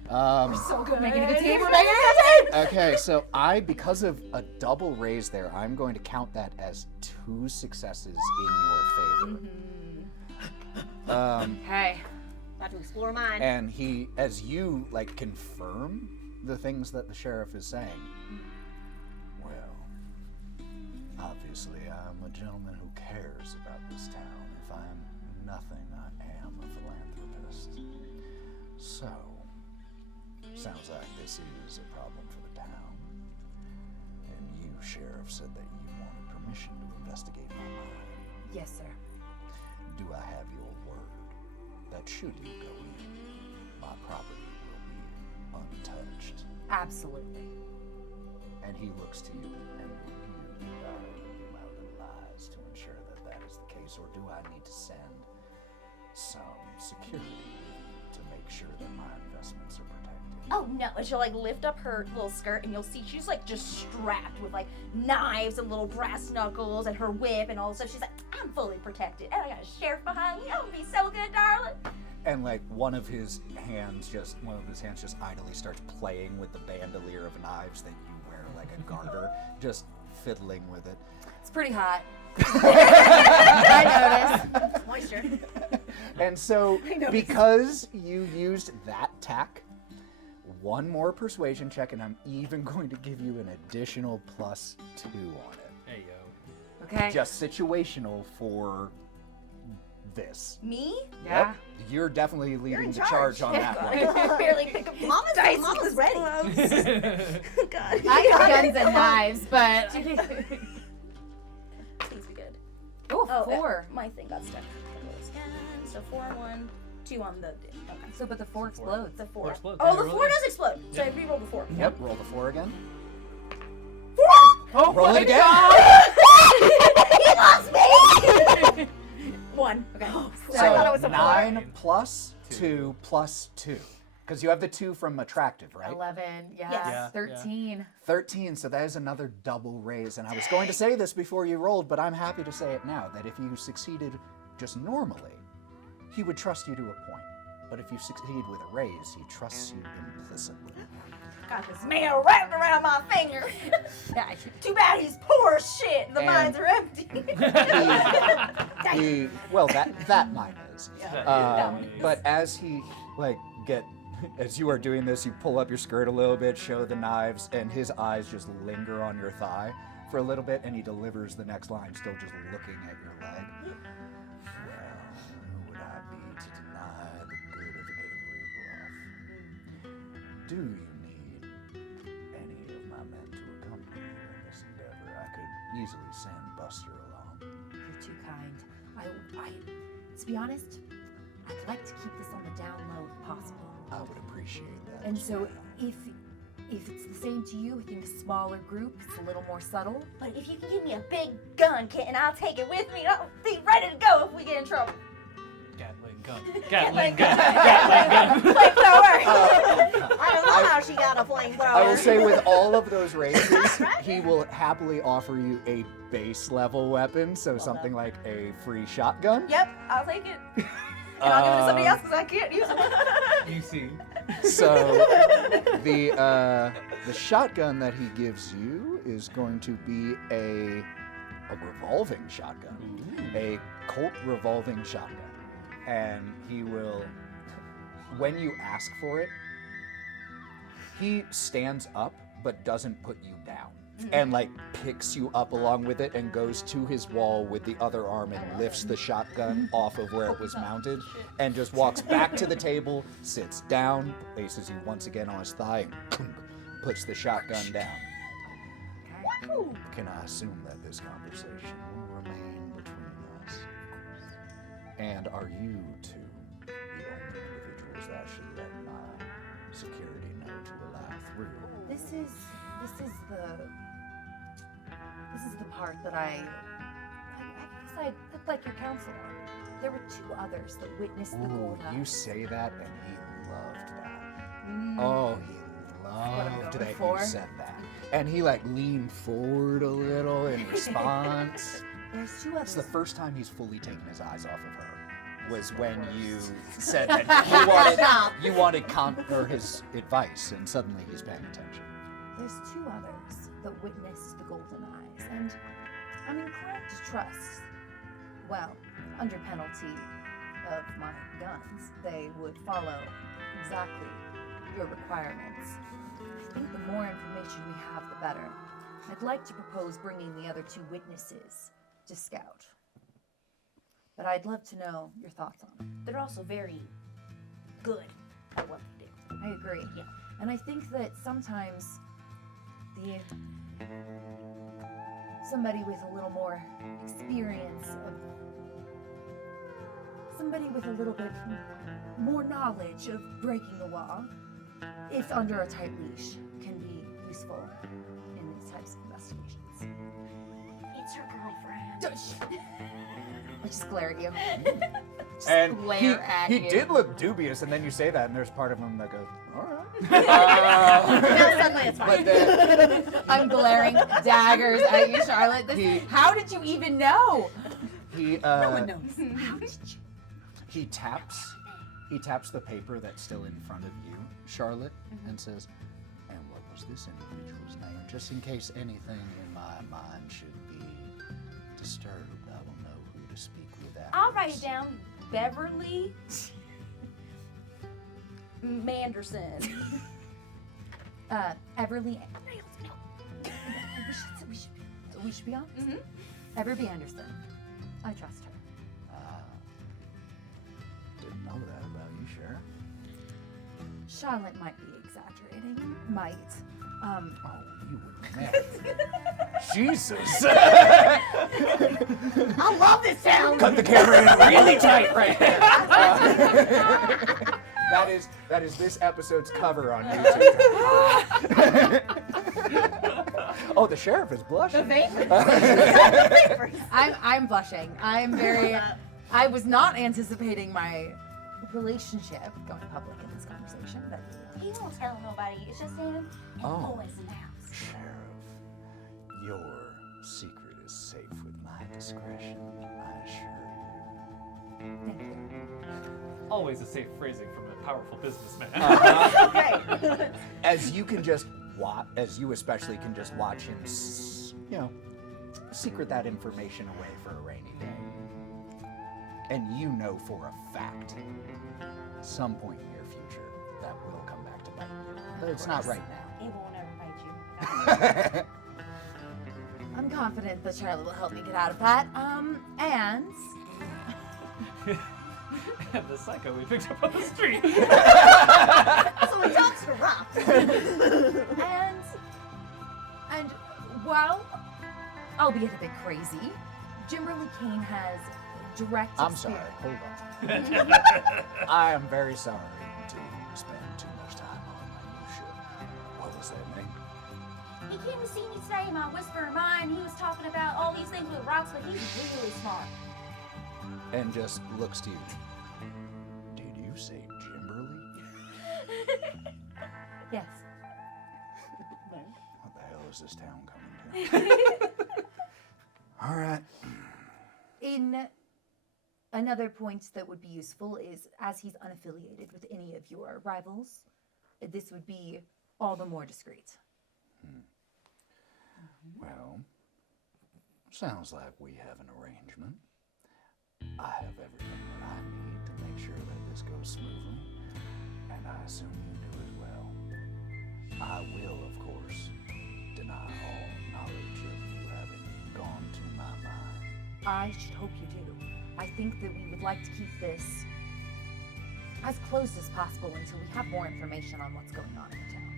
huh. so good. Making it a team. We're making it a team. Okay, so because of a double raise there, I'm going to count that as 2 successes in your favor. Okay. About to explore mine. And he, as you like confirm the things that the sheriff is saying, well, obviously I'm a gentleman who cares about this town. If I'm nothing, I am a philanthropist. So, sounds like this is a problem for the town. And you, sheriff, said that you wanted permission to investigate my mine. Yes, sir. Do I have your word that should you go in, my property will be untouched? Absolutely. And he looks to you, and will you be out in lies to ensure that that is the case, or do I need to send some security to make sure that my investments are protected? Oh no! And she'll like lift up her little skirt, and you'll see she's like just strapped with like knives and little brass knuckles and her whip and all this stuff. She's like, I'm fully protected, and I got a sheriff behind me. I'm gonna be so good, darling. And like one of his hands just idly starts playing with the bandolier of knives that you wear like a garter, just fiddling with it. It's pretty hot. I noticed. Moisture. And so, because you used that tack, one more persuasion check, and I'm even going to give you an additional +2 on it. There you go. Okay. Just situational for this. Me? Yeah. Yep. You're definitely leading in the charge on that one. Barely pick up Mama's ready. God. I got guns and knives, but Please be good. oh, 4. My thing got stuck. So 4 on 1, 2 on the. Okay. So, but the 4 explodes. The 4. Four explodes. Oh, Yeah, the roll 4 it. does explode. So I re-roll the 4. Yep, roll the 4 again. 4! Oh, Roll it again. He lost me! 1. Okay. I thought it was So a 9 plus 2 plus 2. Because you have the 2 from attractive, right? 11. Yeah. Yes. Yeah, 13. 13, so that is another double raise. And I was going to say this before you rolled, but I'm happy to say it now, that if you succeeded just normally, he would trust you to a point. But if you succeed with a raise, he trusts you implicitly. Got this mail wrapped around my finger. Yeah. Too bad he's poor as shit. The And- mines are empty. Well, that mine is. That one is. But as he as you are doing this, you pull up your skirt a little bit, show the knives, and his eyes just linger on your thigh for a little bit, and he delivers the next line, still just looking at your leg. Well, who would I be to deny the good of Avery Bluff? Do you need any of my men to accompany you in this endeavor? I could easily send Buster along. too kind. To be honest, I'd like to keep this on the down low if possible. I would appreciate that. And so if it's the same to you, I think a smaller group, it's a little more subtle. But if you can give me a big gun, Kitten, I'll take it with me. I'll be ready to go if we get in trouble. Gatling gun. Gatling Gatling gun. gun. Gatling gun. Flamethrower. I don't know how she got a flamethrower. I will say with all of those raises, he will happily offer you a base level weapon, so something like a free shotgun. Yep, I'll take it. And I'll give it to somebody else because I can't use it. You see. So the shotgun that he gives you is going to be a revolving shotgun, a Colt revolving shotgun, and he will, when you ask for it, he stands up but doesn't put you down. And like picks you up along with it and goes to his wall with the other arm and lifts the shotgun off of where it was mounted and just walks back to the table, sits down, places you once again on his thigh, and puts the shotgun down. Can I assume that this conversation will remain between us? And are you two the only individuals that should let my security know to allow through? This is the part that I guess I'd like your counsel on. There were two others that witnessed the Ooh, gold you hunt. say that and he loved that. Oh, he loved going that for. you said that. And he like leaned forward a little in response. There's two It's the others. first time he's fully taken his eyes off of her. Was when you said that you wanted or his advice, and suddenly he's paying attention. There's two others that witnessed the golden eyes, and I'm inclined to trust. Well, under penalty of my guns, they would follow exactly your requirements. I think the more information we have, the better. I'd like to propose bringing the other two witnesses to Scout. But I'd love to know your thoughts on it. They're also very good at what they do. I agree. Yeah. And I think that sometimes somebody with a little more experience somebody with a little bit more knowledge of breaking the law, if under a tight leash, can be useful in these types of investigations. It's her girlfriend. I just glare at you. And glare at he you. did look dubious, and then you say that, and there's part of him that goes, all right. Now suddenly it's fine. But then I'm glaring daggers at you, Charlotte. How did you even know? he No one knows. How did you? He taps the paper that's still in front of you, Charlotte, and says, and what was this individual's name? Just in case anything in my mind should be disturbed, I will know who to speak with after. I'll write it down. Beverly Manderson. Everly. We should be honest. Everby Anderson. I trust her. Didn't know that about you, Sheriff. Charlotte might be exaggerating. Might. Oh, you would never. Jesus! I love this town. Cut the camera in really tight right there. That is this episode's cover on YouTube. Oh, the sheriff is blushing. I'm blushing. I'm very. I was not anticipating my relationship going public in this conversation, but He won't tell nobody. It's just him and Oh. boys in the house. Sheriff, your secret is safe with my discretion, I assure thank you. Always a safe phrasing from a powerful businessman. Okay. As you can just watch, as you especially can just watch him, secret that information away for a rainy day. And you know for a fact, some point in your future, that will come back to bite you. But it's not right now. It won't ever bite you. I'm confident that Charlotte will help me get out of that. And And the psycho we picked up on the street. So he talks to rocks. and well, albeit a bit crazy, Jimberly Kane has direct I'm sorry, experience. hold on. I am very sorry to spend too much time on my new ship. What was that name? He came to see me today in my Whisper Mind. He was talking about all these things with rocks, but he's really smart. And just looks to you. Did you say Jimberly? Yes. What the hell is this town coming to? All right. In another point that would be useful is, as he's unaffiliated with any of your rivals, this would be all the more discreet. Well, sounds like we have an arrangement. I have everything that I need to make sure that this goes smoothly, and I assume you do as well. I will, of course, deny all knowledge of you having gone to my mind. I should hope you do. I think that we would like to keep this as close as possible until we have more information on what's going on in the town.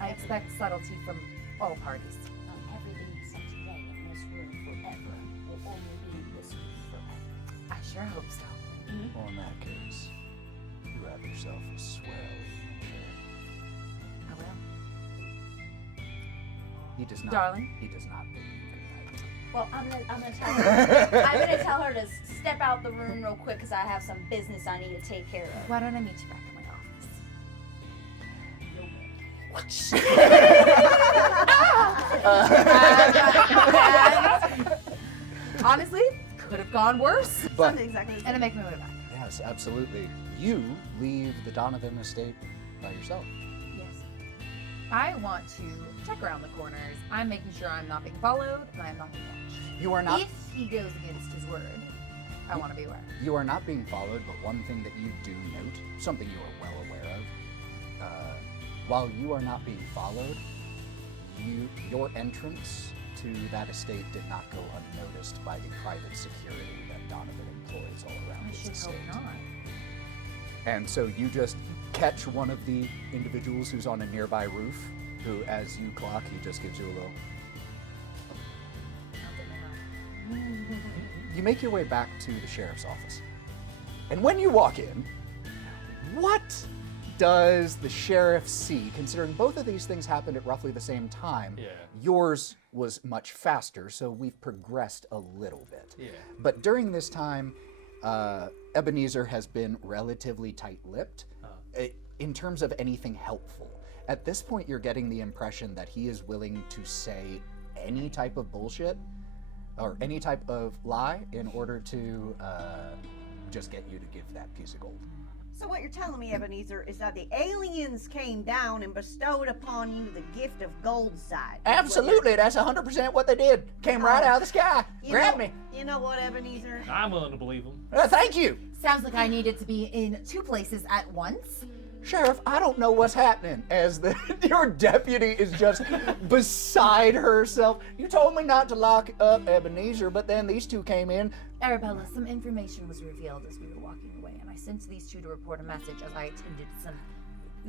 I expect subtlety from all parties. Everything you said today in this room forever will only be in this room forever. I sure hope so. Well, in that case, you have yourself a swell evening, Sheriff. I will. He does not. Darling? He does not bid you good night. Well, I'm gonna tell her. I'm gonna tell her to step out the room real quick because I have some business I need to take care of. Why don't I meet you back in my office? Honestly, could have gone worse. But Something exactly the And I same. make my way back. yes, absolutely. You leave the Donovan estate by yourself. Yes. I want to check around the corners. I'm making sure I'm not being followed and I'm not being watched. You are not. If he goes against his word, I want to be aware. You are not being followed, but one thing that you do note, something you are well aware of, while you are not being followed, your entrance to that estate did not go unnoticed by the private security that Donovan employs all around I his should estate. hope not. And so you just catch one of the individuals who's on a nearby roof, who, as you clock, he just gives you a little. You make your way back to the sheriff's office. And when you walk in, what does the sheriff see? Considering both of these things happened at roughly the same time, Yeah. yours was much faster, so we've progressed a little bit. Yeah. But during this time, Ebenezer has been relatively tight-lipped in terms of anything helpful. At this point, you're getting the impression that he is willing to say any type of bullshit or any type of lie in order to just get you to give that piece of gold. So what you're telling me, Ebenezer, is that the aliens came down and bestowed upon you the gift of gold side. Absolutely, that's 100% what they did. Came right out of the sky, grabbed me. You know what, Ebenezer? I'm willing to believe him. Thank you. Sounds like I needed to be in two places at once. Sheriff, I don't know what's happening. As your deputy is just beside herself. You told me not to lock up Ebenezer, but then these two came in. Arabella, some information was revealed as we were walking away, and I sent these two to report a message as I attended some.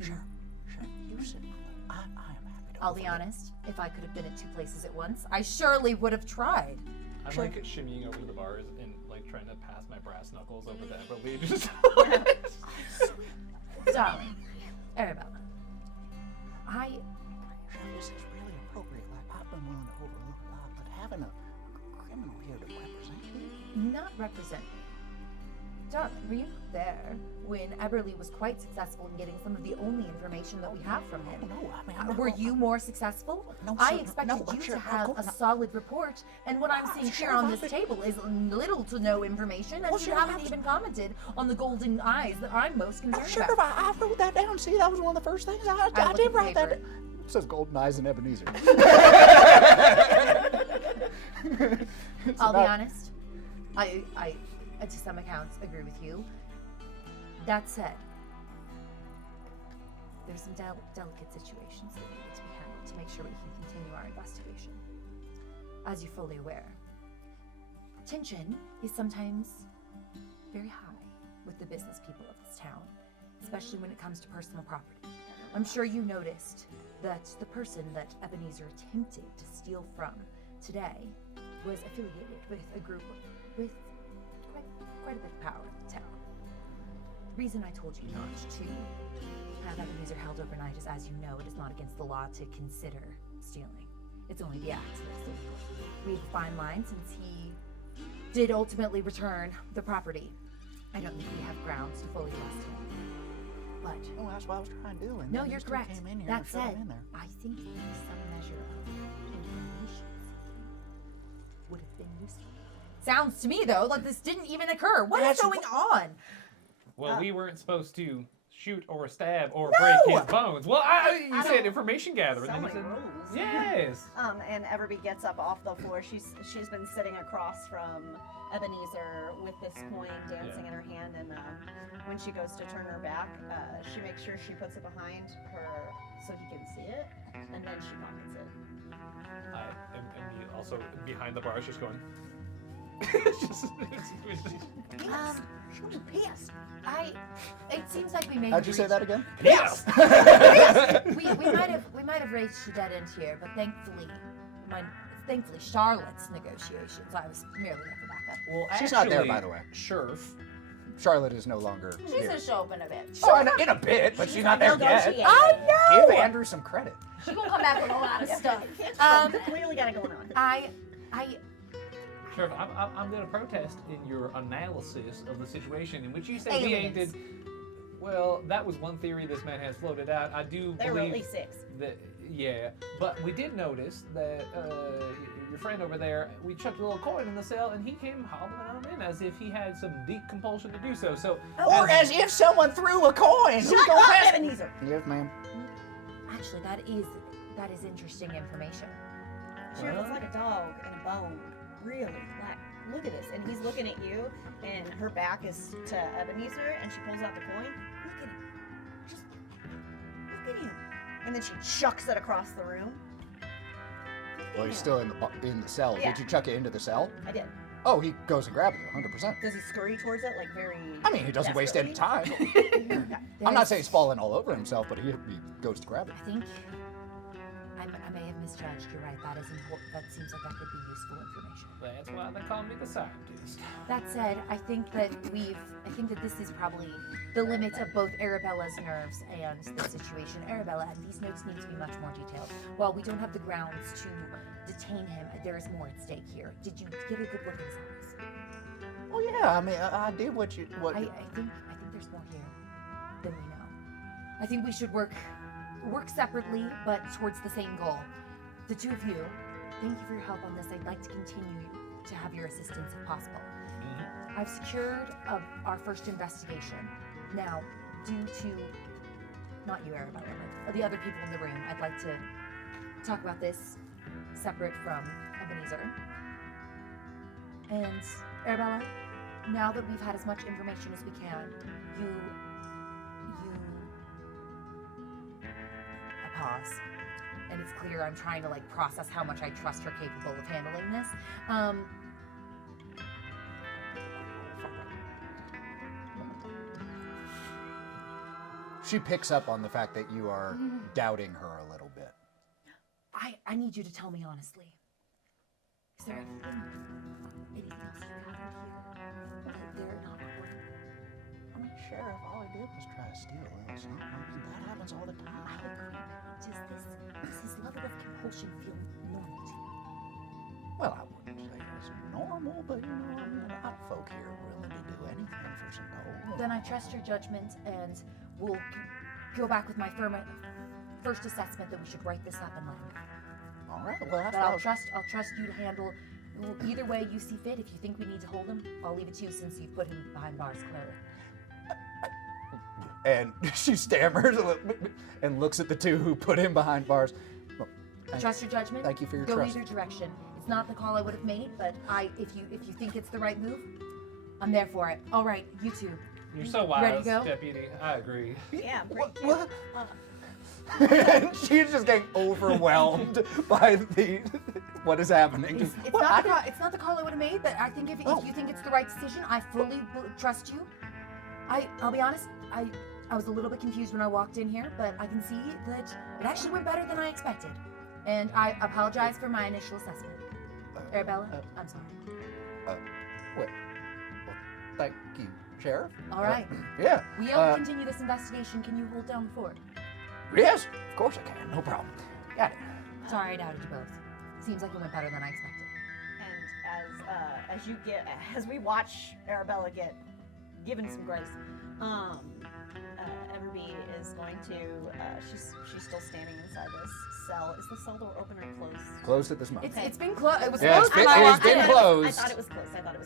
Sure, you said I am happy to. I'll be honest, if I could have been at two places at once, I surely would have tried. I'm like shimmying over to the bars and like trying to pass my brass knuckles over to Everly. Just Darling, Arabella, This is really appropriate. Like, I've been willing to overlook a lot, but having a criminal here to represent you. not represent me. Darling, were you there when Eberly was quite successful in getting some of the only information that we have from him? No, I mean, I'm Were not- you more successful? No, I sir, expected no, you sure, to of have course a not. solid report, and what I'm seeing here on this table is little to no information, and Well, you sure, haven't even commented on the golden eyes that I'm most concerned Sheriff, about. I wrote that down. See, that was one of the first things I looked did at the write that paper. down. It says Golden Eyes and Ebenezer. I'll be honest, I to some accounts agree with you. That said, there's some delicate situations that need to be handled to make sure we can continue our investigation. As you're fully aware, tension is sometimes very high with the business people of this town, especially when it comes to personal property. I'm sure you noticed that the person that Ebenezer attempted to steal from today was affiliated with a group with quite a bit of power in town. The reason I told you not to have Ebenezer held overnight is, as you know, it is not against the law to consider stealing. It's only the act that's illegal. We have a fine line since he did ultimately return the property. I don't think we have grounds to fully trust him. But Oh, that's what I was trying to do. And no, then you're these two correct. Came in here That and shoved said, him in there. I think that some measure of information would have been useful. Sounds to me though like this didn't even occur. What is going on? Well, we weren't supposed to shoot or stab or No! break his bones. Well, you said information gathering. So then you many said, rules. yes. And Everby gets up off the floor. She's been sitting across from Ebenezer with this coin dancing in her hand, and when she goes to turn her back, she makes sure she puts it behind her so he can see it, and then she pockets it. I am also behind the bars, just going. She was pissed. It seems like we may. How'd have you say reached- that again? Yes. we might have reached a dead end here, but thankfully Charlotte's negotiations. I was merely there for backup. Well, She's not there, actually, by the way. Sheriff. Charlotte is no longer She's here. gonna show up in a bit. Oh, in a bit, but she's not there yet. Negotiating. Oh Give Andrew some credit. She's gonna come back with a lot of stuff. Clearly got it going on. I Sheriff, I'm going to protest in your analysis of the situation in which you say we ain't Aliens. did. Well, that was one theory this man has floated out. I do There were at believe least 6. that, yeah, but we did notice that your friend over there, we chucked a little coin in the cell, and he came hobbling on in as if he had some deep compulsion to do so. So, Or as if someone threw a coin. Who's Shut gonna up, pass- Ebenezer. Yes, ma'am. actually that is interesting information. Sheriff, it's like a dog and a bone. Really, like, look at this. And he's looking at you, and her back is to Ebenezer, and she pulls out the coin. Look at him. Just look at him. And then she chucks it across the room. Well, he's still in the cell. Yeah. Did you chuck it into the cell? I did. Oh, he goes and grabs it, 100%. Does he scurry towards it, like, very... I mean, he doesn't waste any time. Okay. I'm not saying he's falling all over himself, but he goes to grab it. I think I may have misjudged. You're right. That is important. That seems like that could be useful information. that's why they call me the scientist. That said, I think that this is probably the limit of both Arabella's nerves and the situation. Arabella, and these notes need to be much more detailed. While we don't have the grounds to detain him, there is more at stake here. Did you get a good look at his eyes? Oh yeah, I mean, I did what. I think there's more here than we know. I think we should work separately, but towards the same goal. The two of you, thank you for your help on this. I'd like to continue to have your assistance if possible. I've secured our first investigation. Now, due to, not you, Arabella, but the other people in the room, I'd like to talk about this separate from Ebenezer. And Arabella, now that we've had as much information as we can, I pause. And it's clear I'm trying to process how much I trust her capable of handling this. She picks up on the fact that you are doubting her a little bit. I need you to tell me honestly. Is there anything else you have here that they're not reporting? I mean, Sheriff, all I did was try to steal a little something. I mean, that happens all the I time. agree. Does this level of compulsion feel normal to you? Well, I wouldn't say it's normal, but you know, I mean, a lot of folk here are willing to do anything for some gold. Then I trust your judgment, and we'll go back with my first assessment that we should write this up and let him go. All right, well, that's But what I'll trust you to handle either way you see fit. If you think we need to hold him, I'll leave it to you since you put him behind bars clearly. And she stammers and looks at the two who put him behind bars. Well, Trust your judgment. Thank you for your Go trust. either direction. It's not the call I would have made, but if you think it's the right move, I'm there for it. All right, you two. You're so Ready wise, to go? Deputy. I agree. Yeah, What? pretty What? And she's just getting overwhelmed by what is happening. It's Well, not the call I would have made, but I think if you think it's the right decision, I fully trust you. I'll be honest, I was a little bit confused when I walked in here, but I can see that it actually went better than I expected. And I apologize for my initial assessment. Arabella, I'm sorry. What? Well, thank you, Sheriff. All right. Yeah. We'll continue this investigation. Can you hold down the fort? Yes, of course I can. No problem. Got it. Sorry, I doubted you both. Seems like it went better than I expected. And as we watch Arabella get given some grace, Everby is going to she's still standing inside this cell. Is the cell door open or closed? Closed at this moment. It's been closed. It was Yeah, closed it's when I been walked in. closed. I thought it was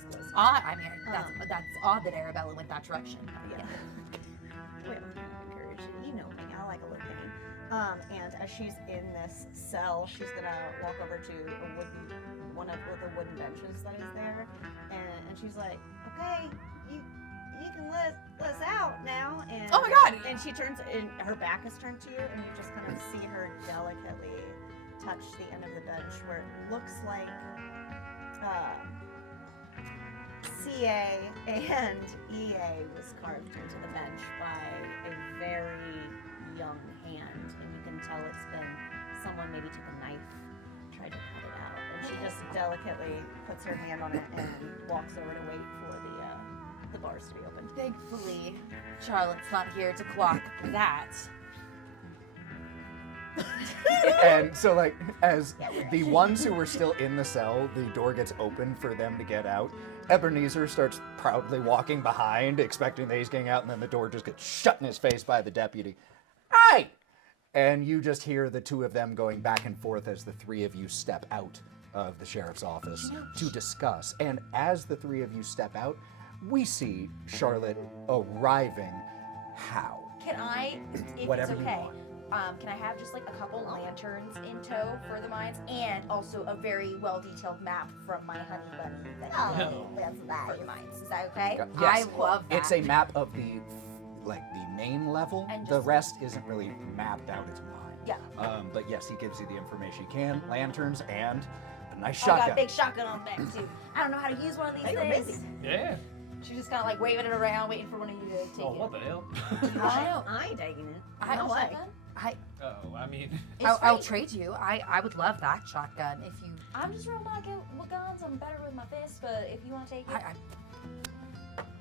closed. Odd. I mean, that's odd that Arabella went that direction. Yeah. Wait, I'm encouraged. You know me. I like a little game. And as she's in this cell, she's gonna walk over to one of the wooden benches that is there, and she's like, "Okay, you can let us out now." And Oh my God! And she turns, and her back is turned to you, and you just kind of see her delicately touch the end of the bench where it looks like CA and EA was carved into the bench by a very young hand, and you can tell it's been someone maybe took a knife, tried to cut it out, and she just delicately puts her hand on it and walks over to wait for the bars to be opened. Thankfully, Charlotte's not here to clock that. And so, like, as the ones who were still in the cell, the door gets open for them to get out. Ebenezer starts proudly walking behind, expecting that he's getting out, and then the door just gets shut in his face by the deputy. Hey! And you just hear the two of them going back and forth as the three of you step out of the sheriff's office to discuss. And as the three of you step out, we see Charlotte arriving. How? Can I, if Whatever it's you okay, want. can I have just like a couple lanterns in tow for the mines, and also a very well-detailed map from my honey bunny that lives for the mines? Is that okay? Yes. I love that. It's a map of the main level. And The just- rest isn't really mapped out as mine. Yeah. But yes, he gives you the information he can. Lanterns and a nice I got a shotgun. big shotgun on deck too. I don't know how to use one of these Hey, you're things. busy. Yeah. She's just kind of like waving it around, waiting for one of you to take Oh, it. what the hell? I know. I ain't taking it. I No know. way. Oh, I mean, I'll trade you. I would love that shotgun if you. I'm just real bad with guns. I'm better with my fists, but if you want to take it,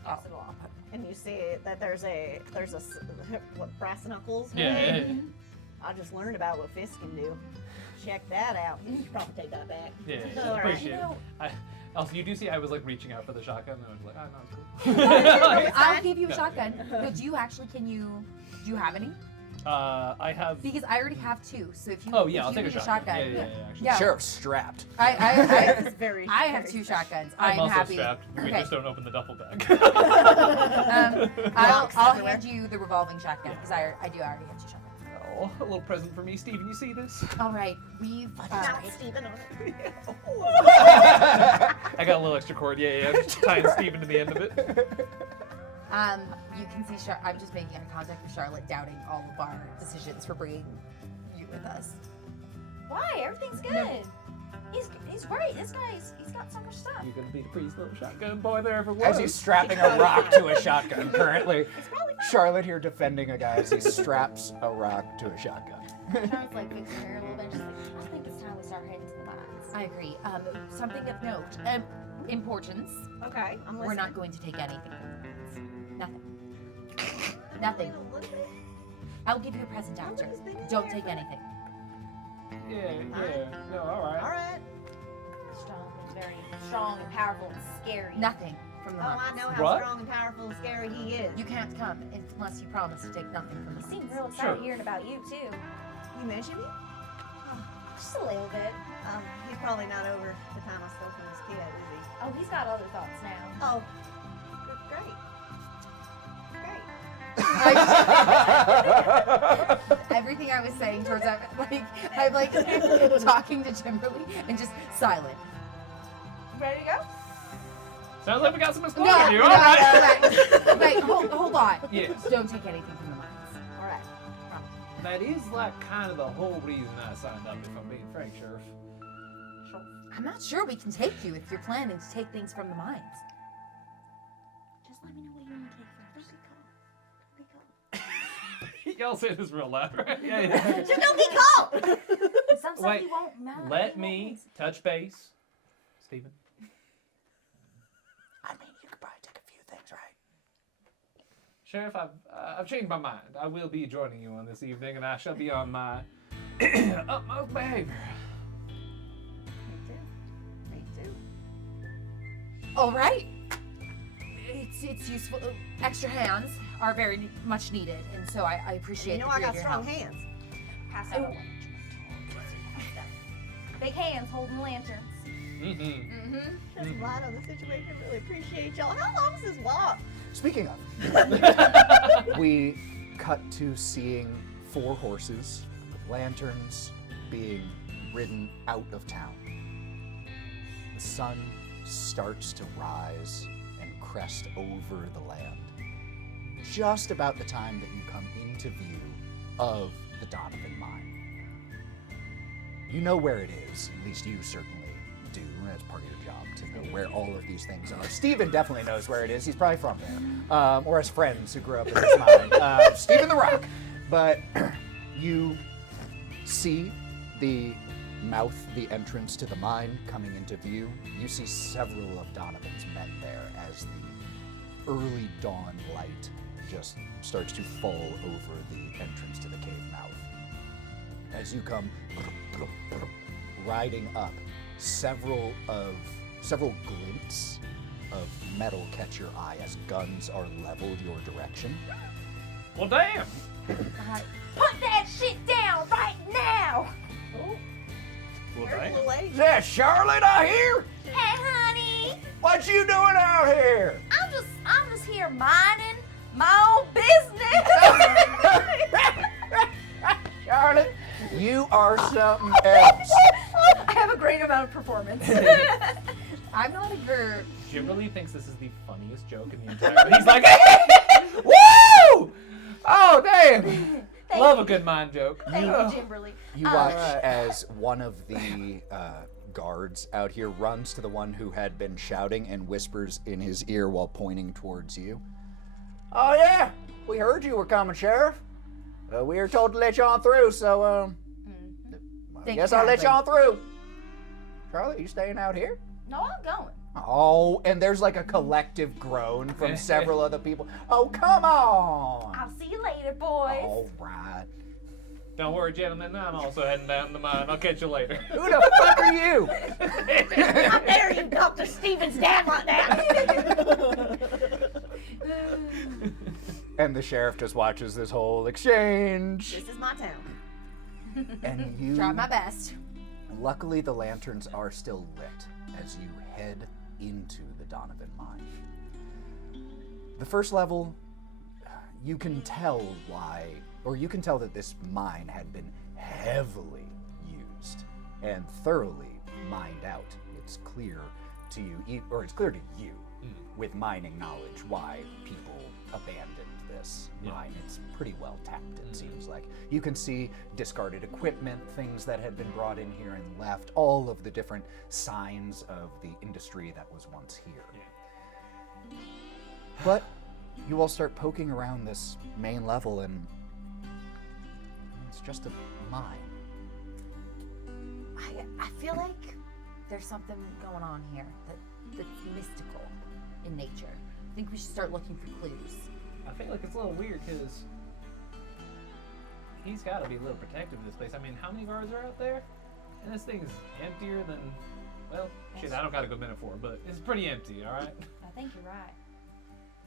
pass it along. And you see that there's a what, brass knuckles? yeah. I just learned about what fists can do. Check that out. You should probably take that back. Yeah, All right. appreciate You it. know- Also, you do see I was like reaching out for the shotgun, and I was like, oh, no, it's cool. I'll give you a No. shotgun. No, do you actually? Do you have any? I have. Because I already have two. So if you. Oh yeah, if I'll you take a need shotgun. Yeah, actually. Yeah. Sheriff's strapped. It's very. I have very two special. shotguns. I'm also happy. strapped. We Okay. just don't open the duffel bag. I'll everywhere. hand you the revolving shotgun because I already have two shotguns. Oh, a little present for me, Steven. You see this? All right, we've. Not Steven on it. I got a little extra cord. Yeah. Just tying Steven to the end of it. You can see. I'm just making eye contact with Charlotte, doubting all of our decisions for bringing you with us. Why? Everything's good. No. He's great. This guy's he's got so much stuff. You're gonna be the prettiest little shotgun boy there ever was. As he's strapping a rock to a shotgun currently. Charlotte here defending a guy as he straps a rock to a shotgun. Charlotte's like fixing her hair a little bit. She's like, I think it's time we start heading to the mines. I agree. Something of note, importance. Okay, I'm listening. We're not going to take anything from the mines. Nothing. Nothing. I'll give you a present after. Don't take anything. Yeah. No, all All right. right. Very strong and powerful and scary. Nothing from the Oh, mines. I know how What? strong and powerful and scary he is. You can't come unless you promise to take nothing from the He seems mines. real excited Sure. hearing about you too. You mentioned me? Just a little bit. He's probably not over the time I stole from his kid, is he? Oh, he's got other thoughts now. Oh, great. Great. Everything I was saying towards that, I'm like talking to Kimberly and just silent. Ready to go? Sounds like we got some No, exposure here. no, All right. no, wait, hold on. Yes. Don't take anything from the mines. All right. That is like kind of the whole reason I signed up, if I'm being frank, Sheriff. I'm not sure we can take you if you're planning to take things from the mines. Just let me know what you want to take first. Don't be cold. Y'all say this real loud, right? Yeah. Just don't be cold! Some stuff Wait, you won't know. Let me touch base. Stephen? I mean, you could probably take a few things, right? Sheriff, I've changed my mind. I will be joining you on this evening, and I shall be on my utmost behavior. Me too. All right. It's useful. Extra hands are very much needed, and so I appreciate. You know the I got your strong help. hands. Pass out. Big hands holding lanterns. Mm-hmm. Just light on the situation. Really appreciate y'all. How long's this walk? Speaking of, we cut to seeing 4 horses with lanterns being ridden out of town. The sun starts to rise and crest over the land. Just about the time that you come into view of the Donovan mine. You know where it is, at least you certainly do. That's part of your job to know where all of these things are. Steven definitely knows where it is. He's probably from there. Or has friends who grew up in this mine. Steven the Rock. But you see the mouth, the entrance to the mine coming into view. You see several of Donovan's men there as the early dawn light just starts to fall over the entrance to the cave mouth. As you come riding up, several glints of metal catch your eye as guns are leveled your direction. Well, damn. Put that shit down right now! Well, There's a damn. little lady. Is that Charlotte I hear? Hey, honey! What you doing out here? I'm just here minding my own business! Charlotte, you are something else. I have a great amount of performance. I'm not a girl. Kimberly thinks this is the funniest joke in the entire. He's like, woo! Oh, damn. Love a good mind joke. Thank you, Kimberly. You watch as one of the guards out here runs to the one who had been shouting and whispers in his ear while pointing towards you. Oh yeah, we heard you were coming, Sheriff. We were told to let you on through, so I Thank guess you I'll let you kindly. on through. Charlotte, you staying out here? No, I'm going. Oh, and there's like a collective groan from several other people. Oh, come on. I'll see you later, boys. All right. Don't worry, gentlemen. I'm also heading down the mine. I'll catch you later. Who the fuck are you? How dare you, Dr. Stevens, down like that? And the sheriff just watches this whole exchange. This is my town. And you. Try my best. Luckily, the lanterns are still lit as you head into the Donovan mine. The first level, you can tell why, or you can tell that this mine had been heavily used and thoroughly mined out. It's clear to you, or it's clear to you, with mining knowledge, why people abandoned this mine. It's pretty well tapped, it seems like. You can see discarded equipment, things that had been brought in here and left, all of the different signs of the industry that was once here. But you all start poking around this main level and it's just a mine. I feel like there's something going on here that's mystical in nature. I think we should start looking for clues. I feel like it's a little weird because he's got to be a little protective of this place. I mean, how many guards are out there? And this thing is emptier than, well, shit, I don't got a good metaphor, but it's pretty empty, all right? I think you're right.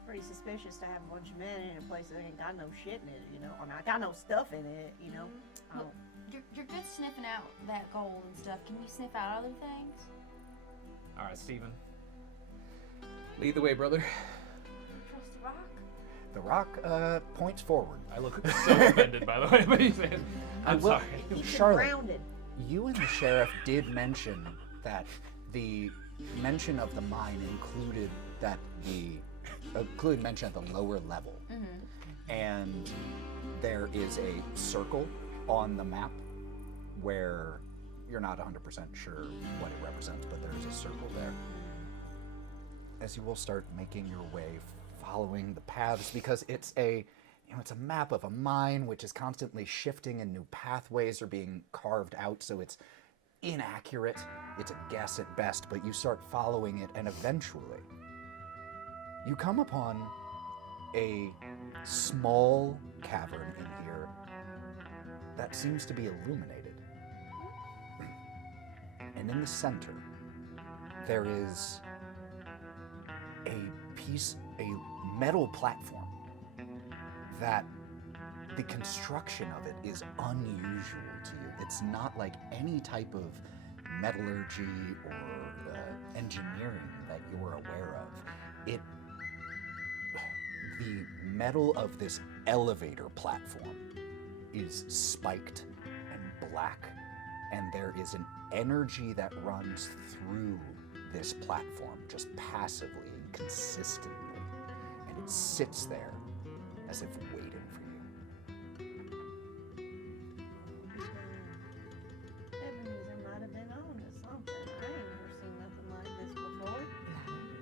Pretty suspicious to have a bunch of men in a place that ain't got no shit in it, you know. I mean, I got no stuff in it, you know. I don't- You're good sniffing out that gold and stuff. Can you sniff out other things? All right, Steven. Lead the way, brother. Trust the rock? The rock points forward. I look so offended, by the way, but he said, I'm will- sorry. Keep them Charlotte. grounded. You and the sheriff did mention that the mention of the mine included mention at the lower level. And there is a circle on the map where you're not 100% sure what it represents, but there is a circle there. As you will start making your way following the paths, because it's a map of a mine which is constantly shifting and new pathways are being carved out, so it's inaccurate. It's a guess at best, but you start following it, and eventually you come upon a small cavern in here that seems to be illuminated. And in the center, there is a metal platform that the construction of it is unusual to you. It's not like any type of metallurgy or engineering that you're aware of. The metal of this elevator platform is spiked and black, and there is an energy that runs through this platform just passively and consistently, and it sits there as if waiting for you. Ebenezer might have been on to something. I ain't never seen nothing like this before.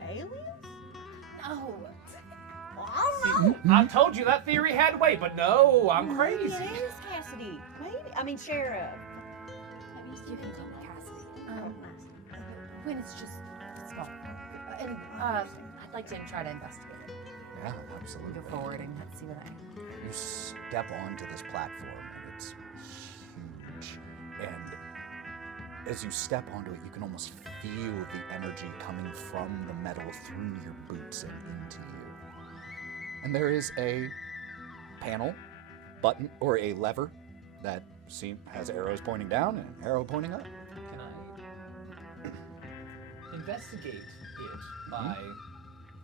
Aliens? No. Well, I don't know. I told you that theory had weight, but no, I'm crazy. Maybe it is Cassidy. Maybe. I mean, Sheriff. You can call me Cassidy. When it's just small. And I'd like to try to investigate it. Yeah, absolutely. Go forward and let's see what I. You step onto this platform, and it's huge. And as you step onto it, you can almost feel the energy coming from the metal through your boots and into you. And there is a panel, button, or a lever that has arrows pointing down and an arrow pointing up. Can I investigate it by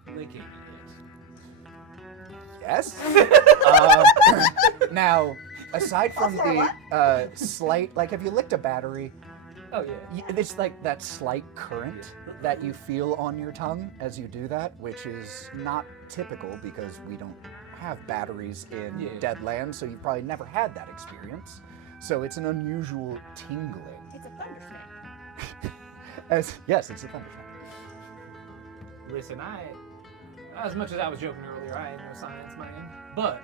licking it? Yes. Now, aside from the slight, like, have you licked a battery? Oh yeah. It's like that slight current that you feel on your tongue as you do that, which is not typical because we don't have batteries in Deadlands, so you've probably never had that experience. So it's an unusual tingling. It's a thundersnake. Yes, it's a thunderstorm. Listen, as much as I was joking earlier, I ain't no science man, but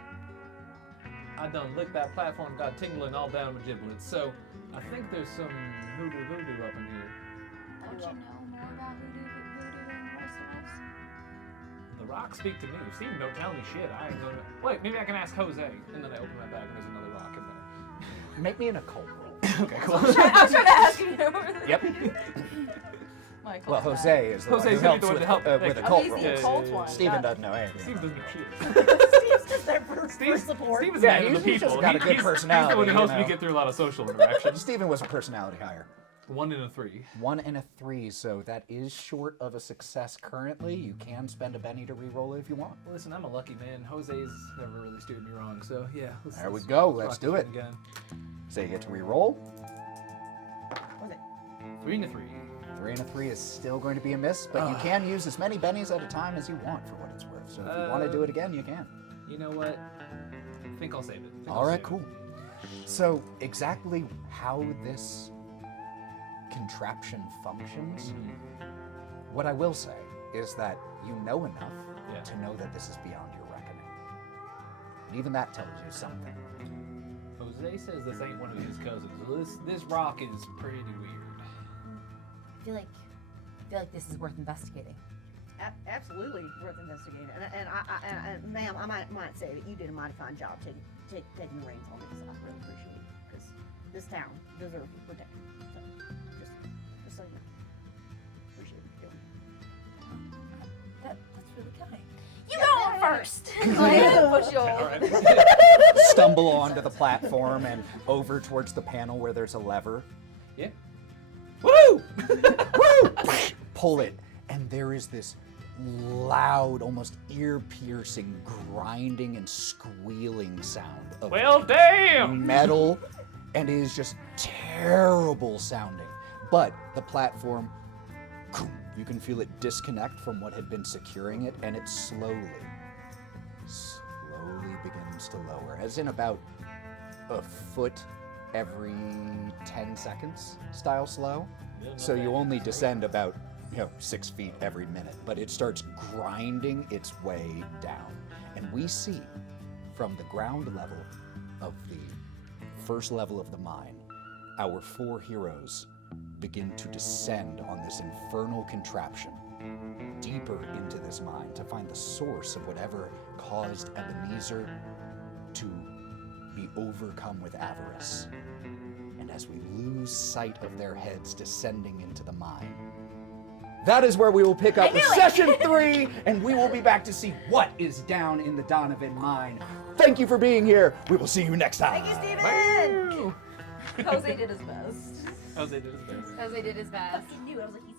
I done licked that platform, got tingling all down my giblets. So I think there's some hoodoo voodoo up in here. Don't you know more about voodoo and voice? The rocks speak to me. Steven don't tell me shit. I ain't gonna. Wait, maybe I can ask Jose. And then I open my bag and there's another rock in there. Make me an occult roll. Okay, cool. I was trying to ask you. Yep. Well, Jose is the one who Jose's helps the one with, to help. with Oh, occult he's rolls. the occult one. Steven doesn't know anything. Steve about doesn't that. know shit. Steve's just there for support. Steven's Yeah, man of the he's just people. got a good He's personality, the one who you helps me know. get through a lot of social interactions. Steven was a personality hire. 1 and a 3. 1 and a 3, so that is short of a success currently. You can spend a Benny to re-roll it if you want. Listen, I'm a lucky man. Jose's never really steered me wrong, so yeah. There we go. Let's rock do this it. one Again. So you get to re-roll. Was it? 3 and a 3. 3 and a 3 is still going to be a miss, but you can use as many bennies at a time as you want for what it's worth. So if you want to do it again, you can. You know what? I think I'll save it. All right, cool. So exactly how this contraption functions, what I will say is that you know enough to know that this is beyond your reckoning. And even that tells you something. Jose says this ain't one of his cousins. This rock is pretty weird. I feel like this is worth investigating. Absolutely worth investigating. And ma'am, I might say that you did a mighty fine job taking the reins on this. I really appreciate it because this town deserves protection. So just so you know, appreciate it. That's really kind. You go on first. Push you All over. right. Stumble onto the platform and over towards the panel where there's a lever. Yeah. Woo! Woo! Pull it, and there is this loud, almost ear-piercing grinding and squealing sound of Well, damn! metal, and it is just terrible sounding. But the platform, you can feel it disconnect from what had been securing it, and it slowly begins to lower, as in about a foot every 10 seconds style slow. So you only descend about 6 feet every minute, but it starts grinding its way down. And we see from the ground level of the first level of the mine, our 4 heroes begin to descend on this infernal contraption, deeper into this mine to find the source of whatever caused Ebenezer to be overcome with avarice. And as we lose sight of their heads descending into the mine, that is where we will pick up with session 3, and we will be back to see what is down in the Donovan mine. Thank you for being here. We will see you next time. Thank you, Steven! Jose did his best. Jose did his best. Jose did his best. I knew. I was like, he's